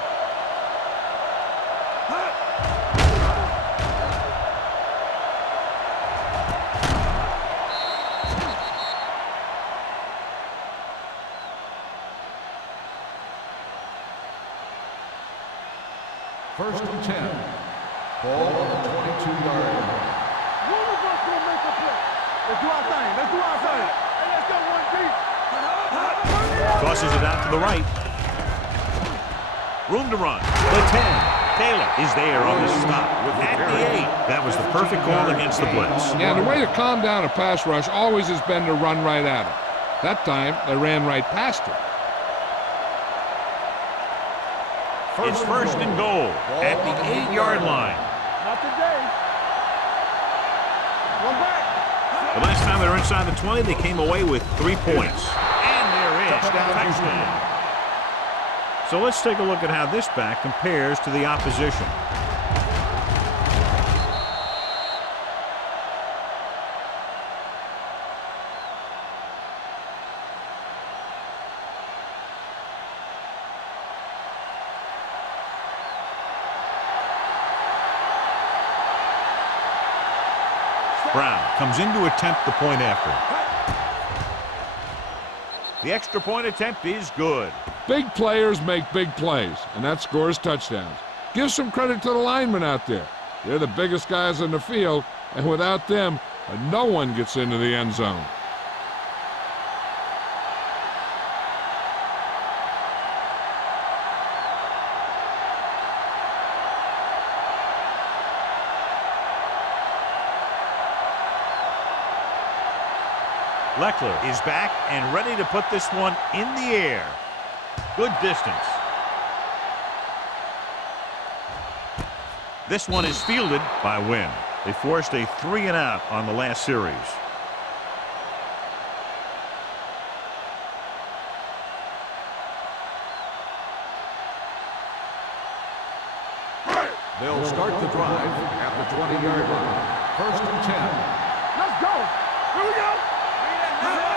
First and 10. Ball on the 22-yard line. One of us gonna make a play. Let's do our thing. Let's do our thing. Hey, let's go one deep. Tosses it out to the right. Room to run. The 10. Taylor is there on the stop. At the 8. That was the perfect call against the blitz. Yeah, the way to calm down a pass rush always has been to run right at him. That time, they ran right past him. It's first and goal at the 8-yard line. Not today. One back. The last time they were inside the 20, they came away with 3 points. And there is touchdown. So let's take a look at how this back compares to the opposition. Brown comes in to attempt the point after. The extra point attempt is good. Big players make big plays, and that scores touchdowns. Give some credit to the linemen out there. They're the biggest guys in the field, and without them, no one gets into the end zone. Leckler is back and ready to put this one in the air. Good distance. This one is fielded by Wynn. They forced a 3-and-out on the last series. They'll start the drive at the 20-yard line. First and 10. Let's go. Here we go.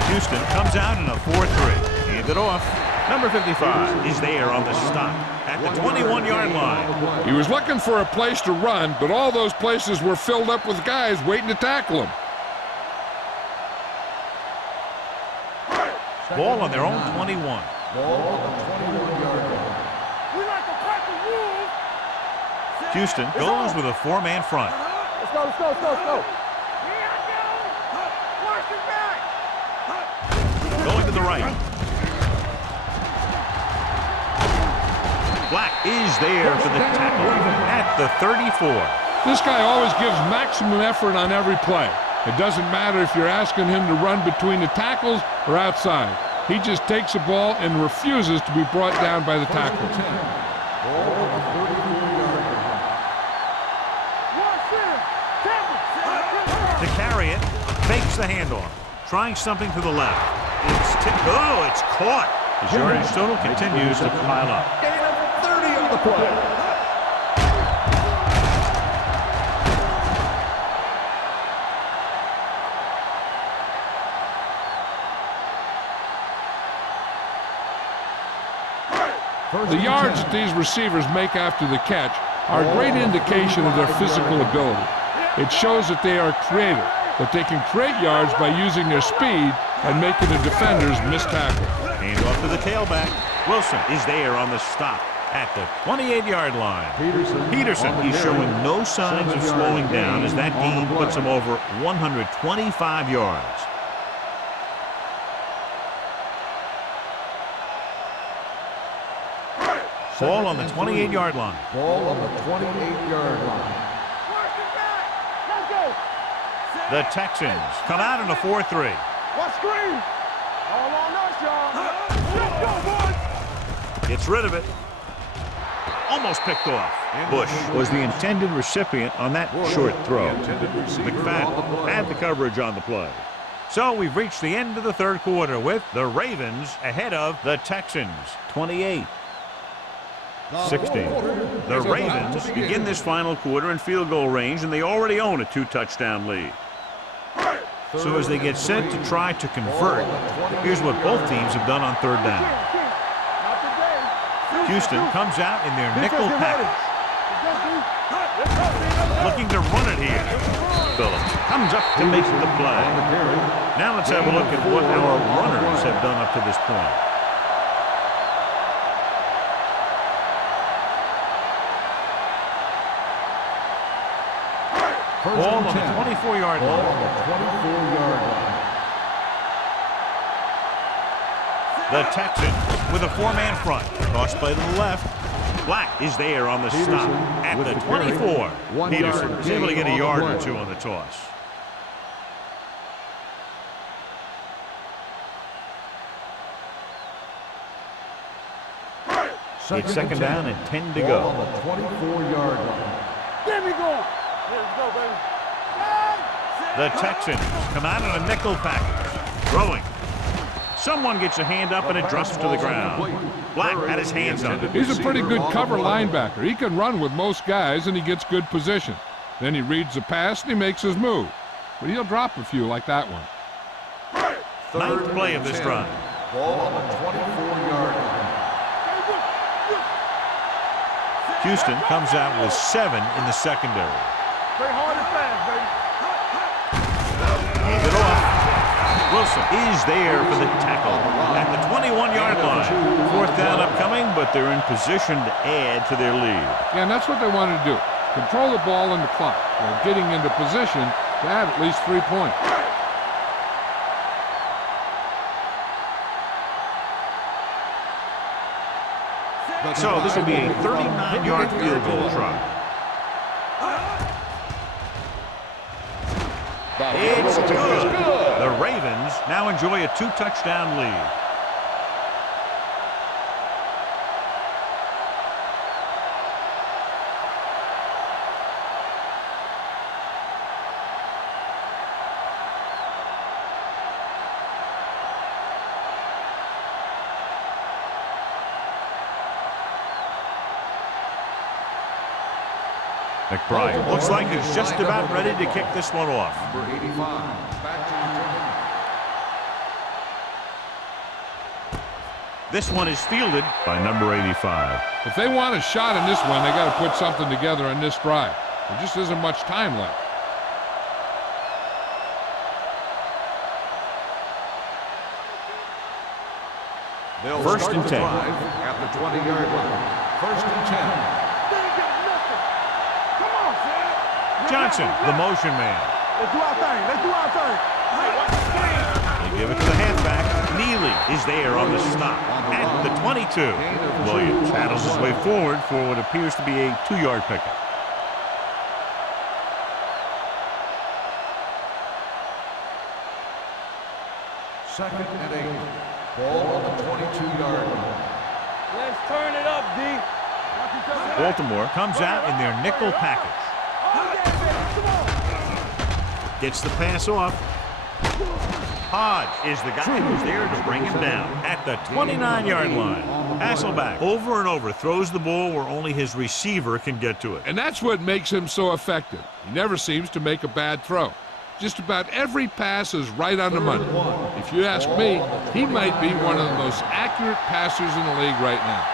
Houston comes out in a 4-3. Hand it off. Number 55 is there on the stop at the 21-yard line. He was looking for a place to run, but all those places were filled up with guys waiting to tackle him. Ball on their own 21. Ball on the 21-yard line. We like to crack the rules. Houston goes with a 4-man front. Let's go, let's go, let's go, let's go. Here I go. Watch it back. Going to the right. Black is there for the tackle at the 34. This guy always gives maximum effort on every play. It doesn't matter if you're asking him to run between the tackles or outside. He just takes the ball and refuses to be brought down by the tackle. Ball on the 34-yard line. To carry it, fakes the handoff, trying something to the left. It's tipped. Oh, it's caught. His yardage total continues to pile up. Gain of 30 on the play. The yards that these receivers make after the catch are a great indication of their physical ability. It shows that they are creative. that they can create yards by using their speed and making the defenders miss tackles. Hand off to the tailback. Wilson is there on the stop at the 28-yard line. Peterson, he's showing no signs of slowing down as that gain puts him over 125 yards. Ball on the 28-yard line. Ball on the 28-yard line. Let's go. The Texans come out in a 4-3. What screen? All on us, y'all. Let's go, boys. Gets rid of it. Almost picked off. Bush was the intended recipient on that short throw. McFadden had the coverage on the play. So we've reached the end of the third quarter with the Ravens ahead of the Texans, 28-16. The Ravens begin this final quarter in field goal range, and they already own a 2-touchdown lead. So as they get set to try to convert, here's what both teams have done on third down. Houston comes out in their nickel package. Looking to run it here. Phillips comes up to make the play. Now let's have a look at what our runners have done up to this point. Ball on the 24-yard line. The Texans with a 4-man front. Tossed by the left. Black is there on the stop at the 24. Peterson is able to get a yard or two on the toss. It's second down and 10 to go. On the 24-yard line. Get me going. Let's go, baby. The Texans come out in a nickel package. Throwing. Someone gets a hand up and it drops to the ground. Black had his hands on it. He's a pretty good cover linebacker. He can run with most guys, and he gets good position. Then he reads the pass, and he makes his move. But he'll drop a few like that one. Ninth play of this drive. Ball on the 24-yard line. Houston comes out with 7 in the secondary. Play hard and fast, baby. Hand it off. Wilson is there for the tackle at the 21-yard line. Fourth down upcoming, but they're in position to add to their lead. Yeah, and that's what they want to do. Control the ball and the clock. They're getting into position to have at least 3 points. So this will be a 39-yard field goal try. It's good. The Ravens now enjoy a 2-touchdown lead. McBride looks like he's just about ready to kick this one off. Number 85. Back to return. This one is fielded by number 85. If they want a shot in this one, they got to put something together on this drive. There just isn't much time left. They'll First start and the 10. drive at the 20-yard line. First and 10. Johnson, the motion man. Let's do our thing. Let's do our thing. They give it to the halfback. Neely is there on the stop at the 22. Williams battles his way forward for what appears to be a 2-yard pickup. Second and 8. Ball on the 22-yard line. Let's turn it up, D. Baltimore comes out in their nickel package. Gets the pass off. Hodge is the guy who's there to bring him down at the 29-yard line. Hasselback over and over throws the ball where only his receiver can get to it. And that's what makes him so effective. He never seems to make a bad throw. Just about every pass is right on the money. If you ask me, he might be one of the most accurate passers in the league right now.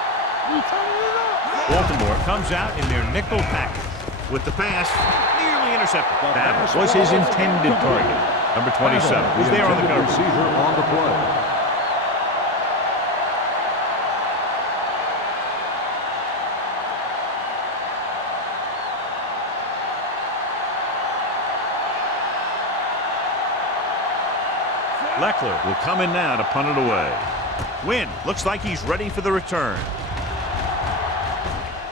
Baltimore comes out in their nickel package with the pass nearly intercepted. That was his intended target. Number 27 was there on the cover. Receiver on the play. Leckler will come in now to punt it away. Wynn looks like he's ready for the return.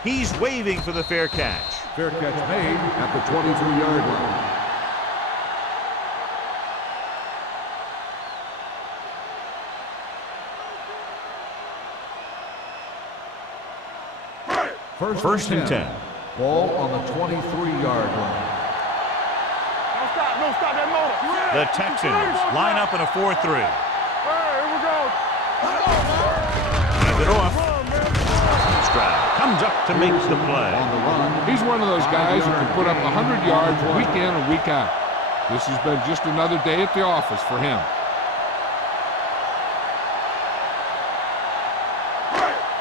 He's waving for the fair catch. Fair catch made at the 23-yard line. First and 10. Ball on the 23-yard line. Don't stop that motor. The Texans line up in a 4-3. All right, here we go. Hand it off. Stroud comes up to make the play. On the run. He's one of those guys who can put up 100 yards week in and week out. This has been just another day at the office for him.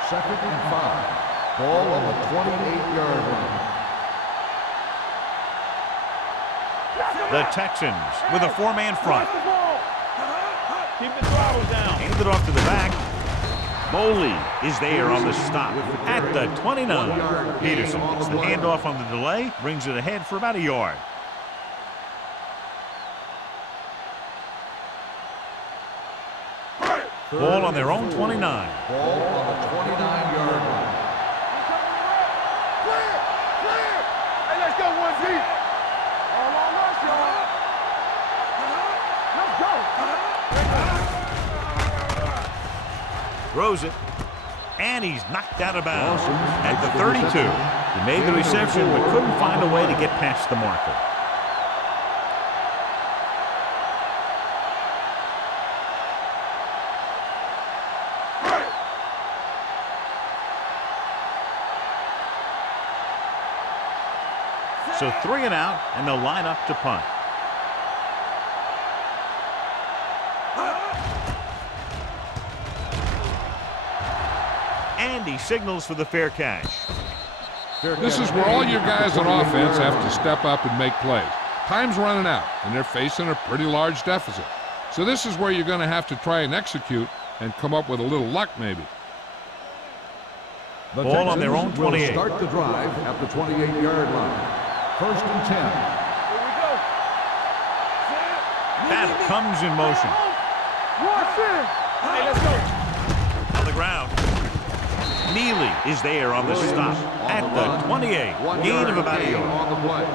Second and 5. Ball on the 28-yard line. The Texans with a 4-man front. Keep the throttle down. Hand it off to the back. Boley is there on the stop at the 29. Peterson gets the handoff on the delay, brings it ahead for about a yard. Ball on their own 29. Ball on the 29-yard line. Clear! Clear! Hey, let's go 1 deep. All on us, y'all. Let's go. Throws it. And he's knocked out of bounds at the 32. He made the reception but couldn't find a way to get past the marker. So 3 and out, and they'll line up to punt. And he signals for the fair catch. This is where all your guys on offense have to step up and make plays. Time's running out, and they're facing a pretty large deficit. So this is where you're going to have to try and execute and come up with a little luck maybe. The Ball on their own Texans will 28. start the drive at the 28-yard line. First and 10. Here we go. That comes in motion. Watch it. Hey, let's go. On the ground. Neely is there on the stop at the 28. Gain of about a yard. On the play.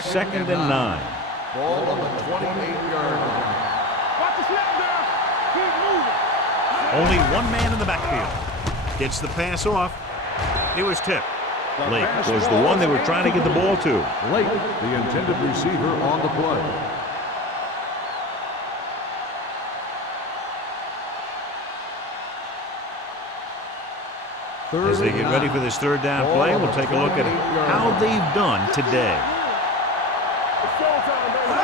Second and 9. Ball on the 28-yard line. Watch the snap down. Keep moving. Only one man in the backfield. Gets the pass off. It was tipped. Lake was the one they were trying to get the ball to. Lake, the intended receiver on the play. As they get ready for this third down play, we'll take a look at how they've done today.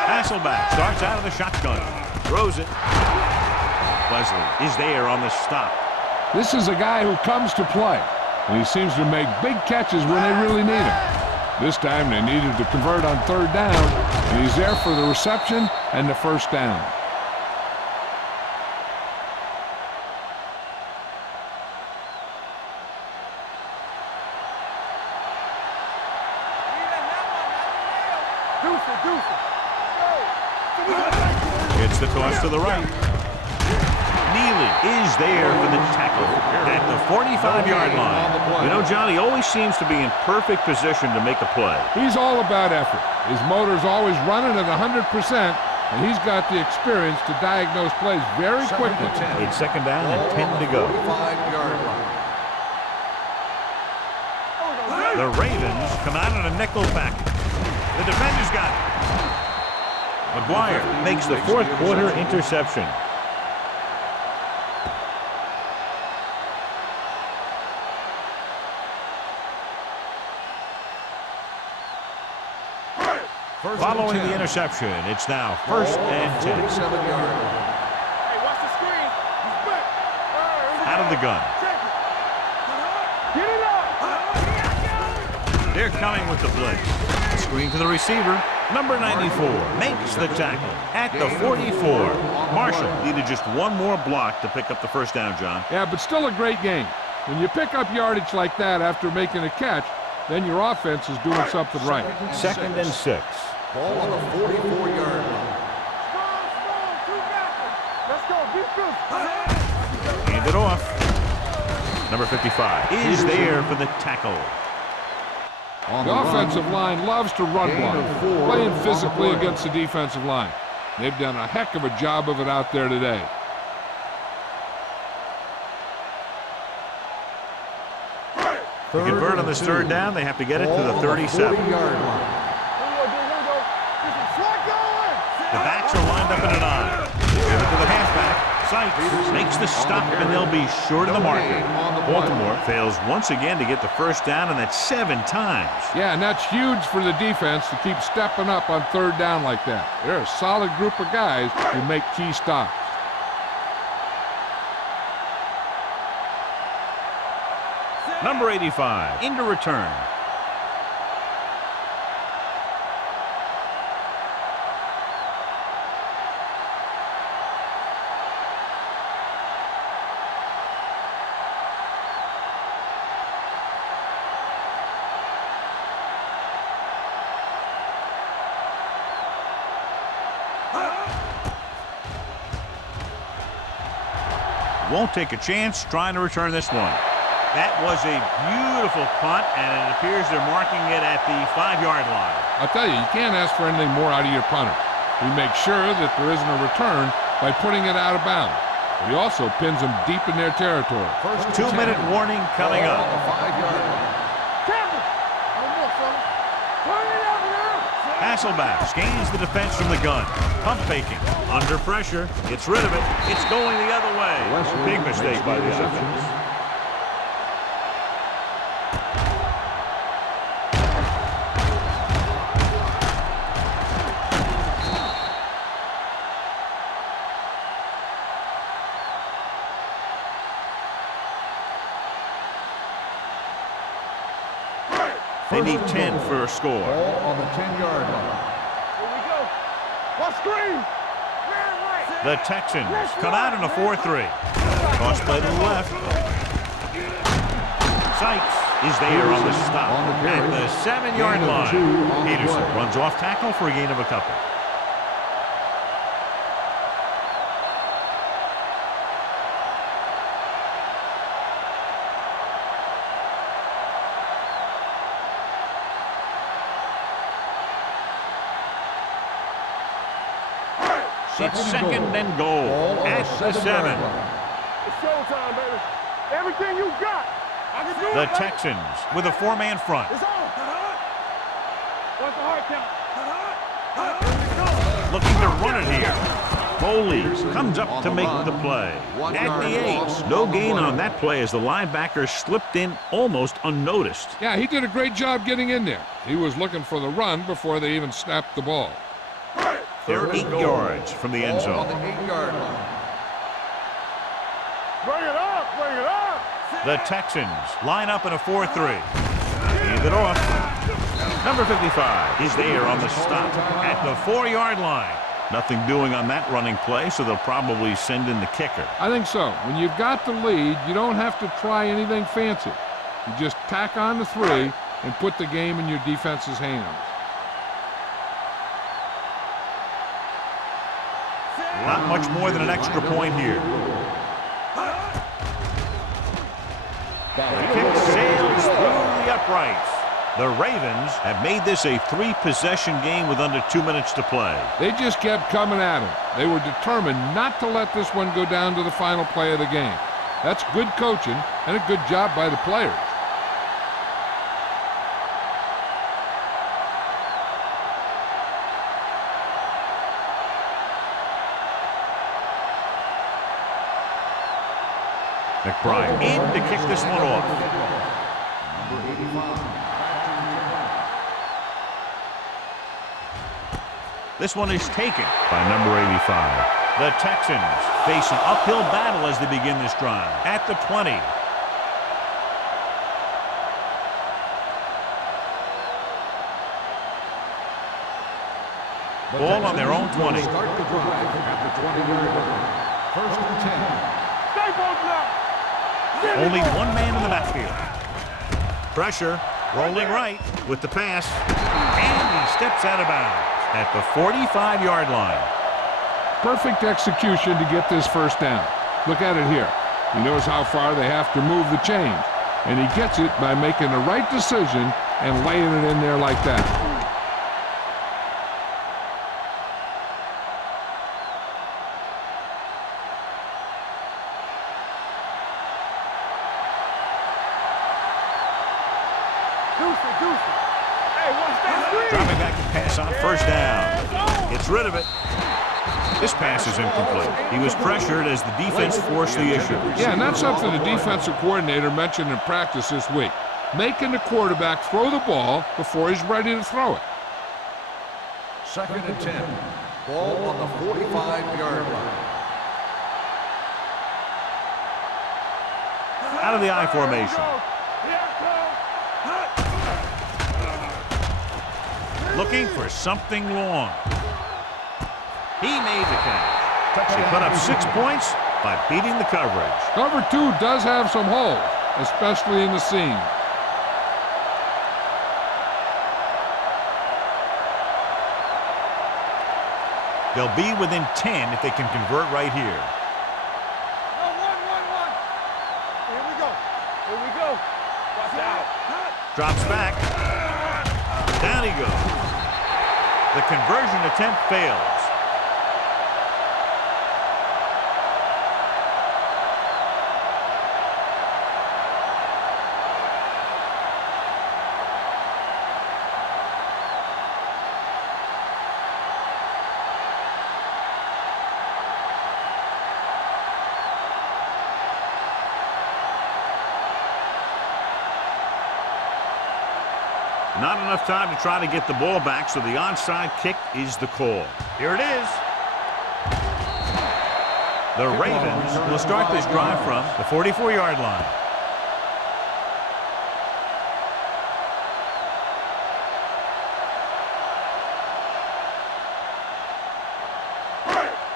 Hasselback starts out of the shotgun. Throws it. Wesley is there on the stop. This is a guy who comes to play, and he seems to make big catches when they really need him. This time they needed to convert on third down, and he's there for the reception and the first down. It's the toss to the right. Neely is there for the tackle at the 45-yard line. You know, Johnny always seems to be in perfect position to make a play. He's all about effort. His motor's always running at 100%, and he's got the experience to diagnose plays very quickly. It's second down and 10 to go. 45-yard line. The Ravens come out in a nickel package. The defender's got it. McGuire makes the fourth quarter interception. Following the interception, it's now first and 10. 47-yard line. Hey, watch the screen. He's back. out of the gun. Get it up. They're coming with the blitz. Screen to the receiver. Number 94 makes the tackle at the 44. Marshall needed just one more block to pick up the first down, John. Yeah, but still a great game. When you pick up yardage like that after making a catch, then your offense is doing something right. 2nd and 6. Ball on the 44-yard line. Strong, two backers. Let's go, defense. Hand it off. Number 55 is there for the tackle. The offensive line loves to run block, playing physically against the defensive line. They've done a heck of a job of it out there today. To convert on this 3rd down, they have to get it to the 37. Yard line. The backs are lined up in an I. Give it to the halfback. Sykes makes the stop, and they'll be short of the marker. Baltimore fails once again to get the first down, and that's 7 times. Yeah, and that's huge for the defense to keep stepping up on 3rd down like that. They're a solid group of guys who make key stops. Number 85 into return. Won't take a chance trying to return this one. That was a beautiful punt, and it appears they're marking it at the 5-yard line. I'll tell you, you can't ask for anything more out of your punter. He makes sure that there isn't a return by putting it out of bounds. But he also pins them deep in their territory. First 2-minute warning coming up. On the 5-yard line. Hasselback gains the defense from the gun. Pump faking. Under pressure. Gets rid of it. It's going the other way. Big mistake by the offense. They need 10 for a score. Ball on the 10-yard line. Here we go. What screen? The Texans come out in a 4-3. Toss play to the left. Sykes is there on the stop at the 7-yard line. Peterson runs off tackle for a gain of a couple. It's 2nd and goal at the 7. It's showtime, baby. Everything you got. I can do The it, baby. Texans with a 4-man front. It's on. What's the hard count? Looking to run it here. Foley comes up to make the play. At the 8. No gain on that play as the linebacker slipped in almost unnoticed. Yeah, he did a great job getting in there. He was looking for the run before they even snapped the ball. They're 8 yards from the end Ball on zone. the 8-yard line. Bring it up. Bring it up. The Texans line up in a 4-3. Hand it off. Number 55 is there on the stop at the 4-yard line. Nothing doing on that running play, so they'll probably send in the kicker. I think so. When you've got the lead, you don't have to try anything fancy. You just tack on the 3 and put the game in your defense's hands. Not much more than an extra point here. The kick sails through the uprights. The Ravens have made this a 3-possession game with under 2 minutes to play. They just kept coming at him. They were determined not to let this one go down to the final play of the game. That's good coaching and a good job by the players. McBride in to kick this one off. Number 85. This one is taken by number 85. The Texans face an uphill battle as they begin this drive. At the 20. Ball on their own 20. Start the drive at the 20-yard line. First and 10. Stay both now. Only one man in the backfield. Pressure, rolling right with the pass, and he steps out of bounds at the 45-yard line. Perfect execution to get this first down. Look at it here. He knows how far they have to move the chains, and he gets it by making the right decision and laying it in there like that. Dropping back to pass on first down. Gets rid of it. This pass is incomplete. He was pressured as the defense forced the issue. Yeah, and that's something the defensive coordinator mentioned in practice this week. Making the quarterback throw the ball before he's ready to throw it. Second and 10. Ball on the 45-yard line. Out of the I formation. Looking for something long. He made the catch. They put up 6 points by beating the coverage. Cover 2 does have some holes, especially in the seam. They'll be within 10 if they can convert right here. Here we go. Watch out. Drops back. Down he goes. The conversion attempt fails. Not enough time to try to get the ball back, so the onside kick is the call. Here it is. The Ravens will start this drive from the 44-yard line.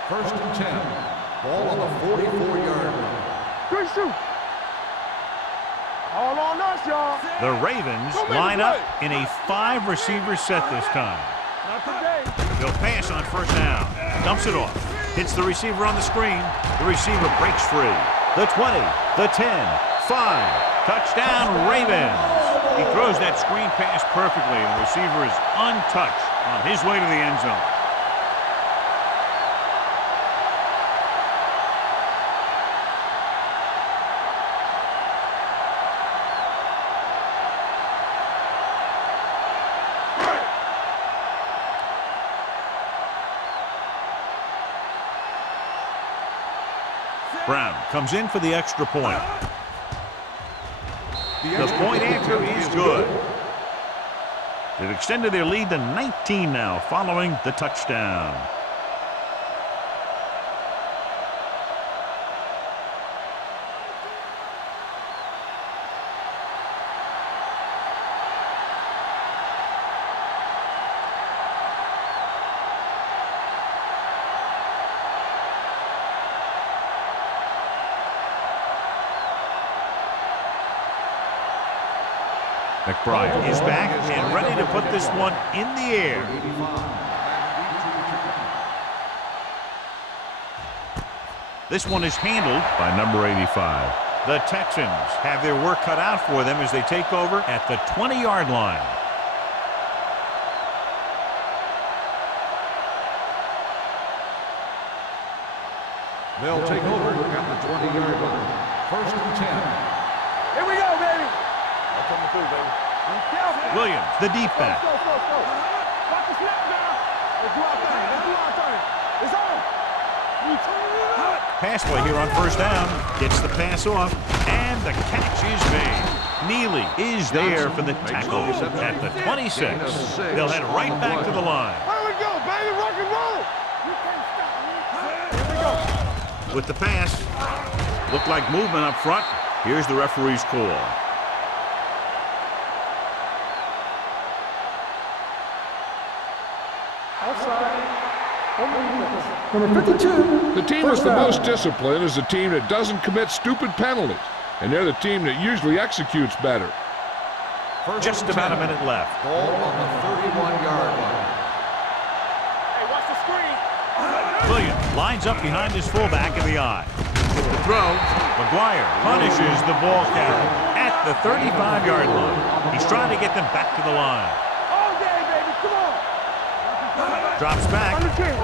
First and 10. Ball on the 44-yard line. Good shoot. All on us, y'all. The Ravens line up in a 5-receiver set this time. Not today. They'll pass on first down. Dumps it off. Hits the receiver on the screen. The receiver breaks free. The 20, the 10, 5. Touchdown, Ravens. He throws that screen pass perfectly, and the receiver is untouched on his way to the end zone. Brown comes in for the extra point. The point after is good. They've extended their lead to 19 now following the touchdown. McBride is back and ready to put this one in the air. This one is handled by number 85. The Texans have their work cut out for them as they take over at the 20-yard line. They'll take over at the 20-yard line. First and 10. Here we go, baby. I'm coming through, baby. Be careful. Williams, the deep back. Go. Watch the snap now. Let's do our thing. It's on. Pass play here on first down. Gets the pass off, and the catch is made. Neely is there for the tackle at the 26. They'll head right back to the line. Where we go, baby? Rock and roll. You can't stop me. Here we with the pass. Looked like movement up front. Here's the referee's call. Number 52. The team with the most discipline is the team that doesn't commit stupid penalties, and they're the team that usually executes better. Just about a minute left. Ball on the 31-yard line. Hey, watch the screen. Williams lines up behind his fullback in the eye. With the throw, McGuire punishes the ball carrier at the 35-yard line. He's trying to get them back to the line. All day, baby. Come on. Drops back. On the team.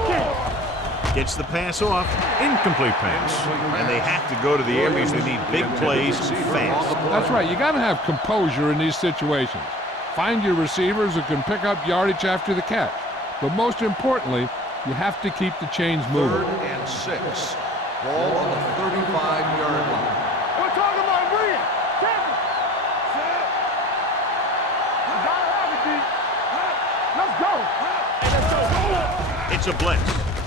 Gets the pass off. Incomplete pass. And they have to go to the areas that need big plays fast. That's right. You got to have composure in these situations. Find your receivers who can pick up yardage after the catch. But most importantly, you have to keep the chains moving. 3rd and 6. Ball on the 35-yard line. We're talking about bring it. Tackle. Gotta have it, D. Let's go. Hey, let's go. It's a blitz.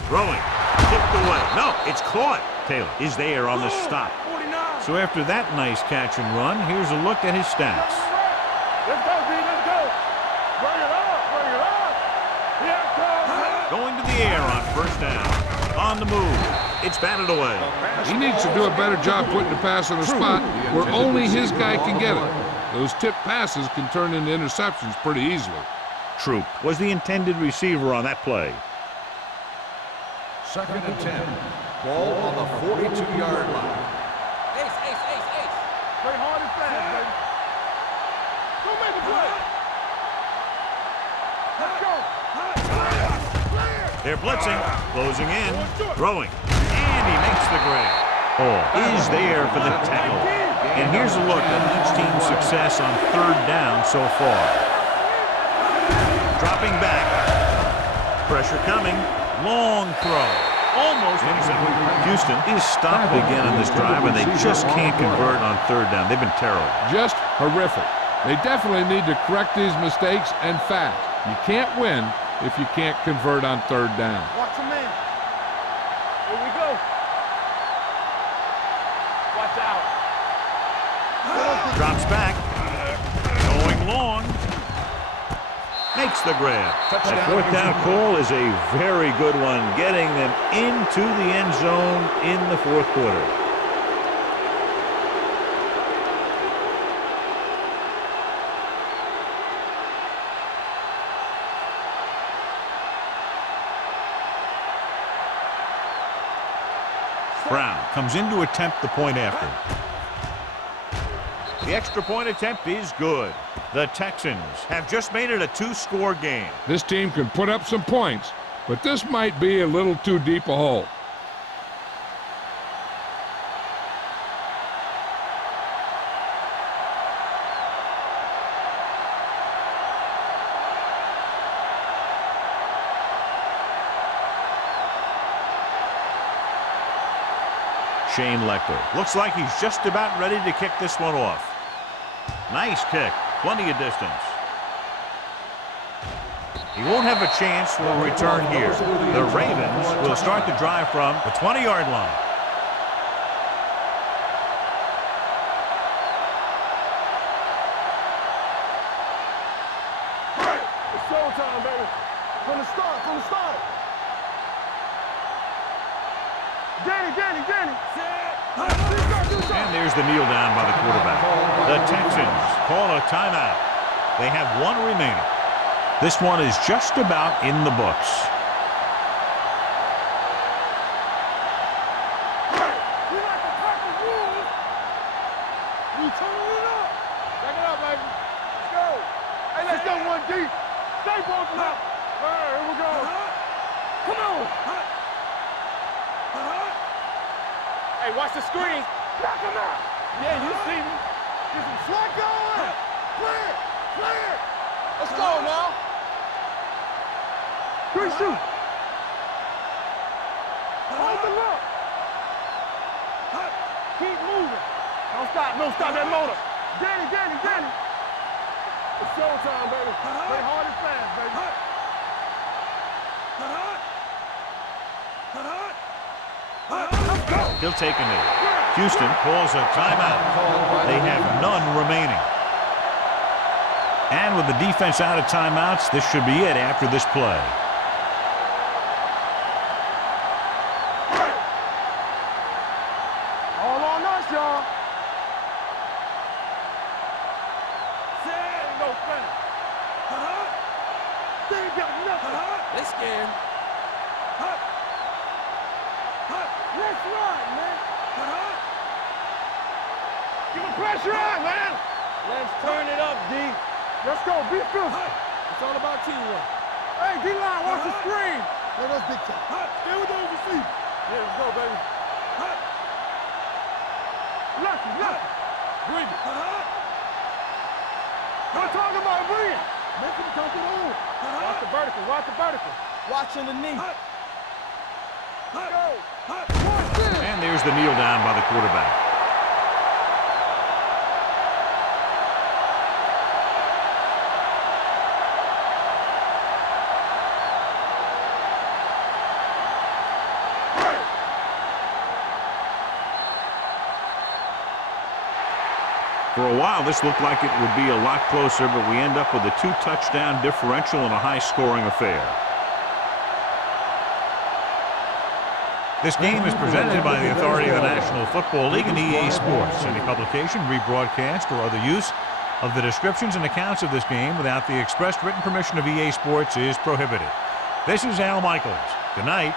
Throwing. Tipped away. No, it's caught. Taylor is there on the stop. 49. So after that nice catch and run, here's a look at his stats. Let's go, D. Let's go. Bring it up. Bring it up. Here it comes. Going to the air on first down. On the move. It's batted away. He needs to do a better job putting the pass in a spot where only his guy can get it. Those tip passes can turn into interceptions pretty easily. Troop was the intended receiver on that play. 2nd and 10. Ball on the 42-yard line. Play hard and fast, baby. Go make a play. Let's go. They're blitzing, closing in, throwing, and he makes the grab. Is there for the tackle. And here's a look at each team's success on 3rd down so far. Dropping back. Pressure coming. Long throw. Almost intercepted. Houston is stopped again on this drive, and they just can't convert on 3rd down. They've been terrible. Just horrific. They definitely need to correct these mistakes and fast. You can't win if you can't convert on 3rd down. Watch him in. Here we go. Watch out. Drops back. Going long. Makes the grab. The 4th down call is a very good one, getting them into the end zone in the 4th quarter. Brown comes in to attempt the point after. The extra point attempt is good. The Texans have just made it a 2-score game. This team can put up some points, but this might be a little too deep a hole. Shane Lecter looks like he's just about ready to kick this one off. Nice kick. Plenty of distance. He won't have a chance for a return here. The Ravens will start the drive from the 20-yard line. It's showtime, baby. From the start. Danny. And there's the kneel down by the quarterback. The Texans call a timeout. They have one remaining. This one is just about in the books. We like to crack the rules. We turning it up. Back it up, baby. Let's go. Hey, let's go one deep. Stay posted up. All right, here we go. Come on. Hey, watch the screen. Knock him out. Yeah, you see me. Get some slack going. Clear. Let's go now. Good shoot. Hold the look. Keep moving. Don't stop that motor. Danny. It's showtime, baby. Play hard and fast, baby. He'll take a knee. Houston calls a timeout. They have none remaining. And with the defense out of timeouts, this should be it after this play. All on us, y'all. Ain't no fun. They ain't got nothing. They scared. Let's ride, man. Get the pressure on, man. Let's turn it up, D. Let's go. Be physical. It's all about teamwork. Hey, D-line, watch the screen. Let us big time. Stay with those receivers. Yeah, let's go, baby. Lucky. Bring it. I'm talking about bring it. Make him come to the hole. Watch the vertical. Watch underneath. Let's go. Watch this. And there's the kneel down by the quarterback. For a while, this looked like it would be a lot closer, but we end up with a 2-touchdown differential and a high-scoring affair. This game is presented by the authority of the National Football League and EA Sports. Any publication, rebroadcast, or other use of the descriptions and accounts of this game without the expressed written permission of EA Sports is prohibited. This is Al Michaels. Good night.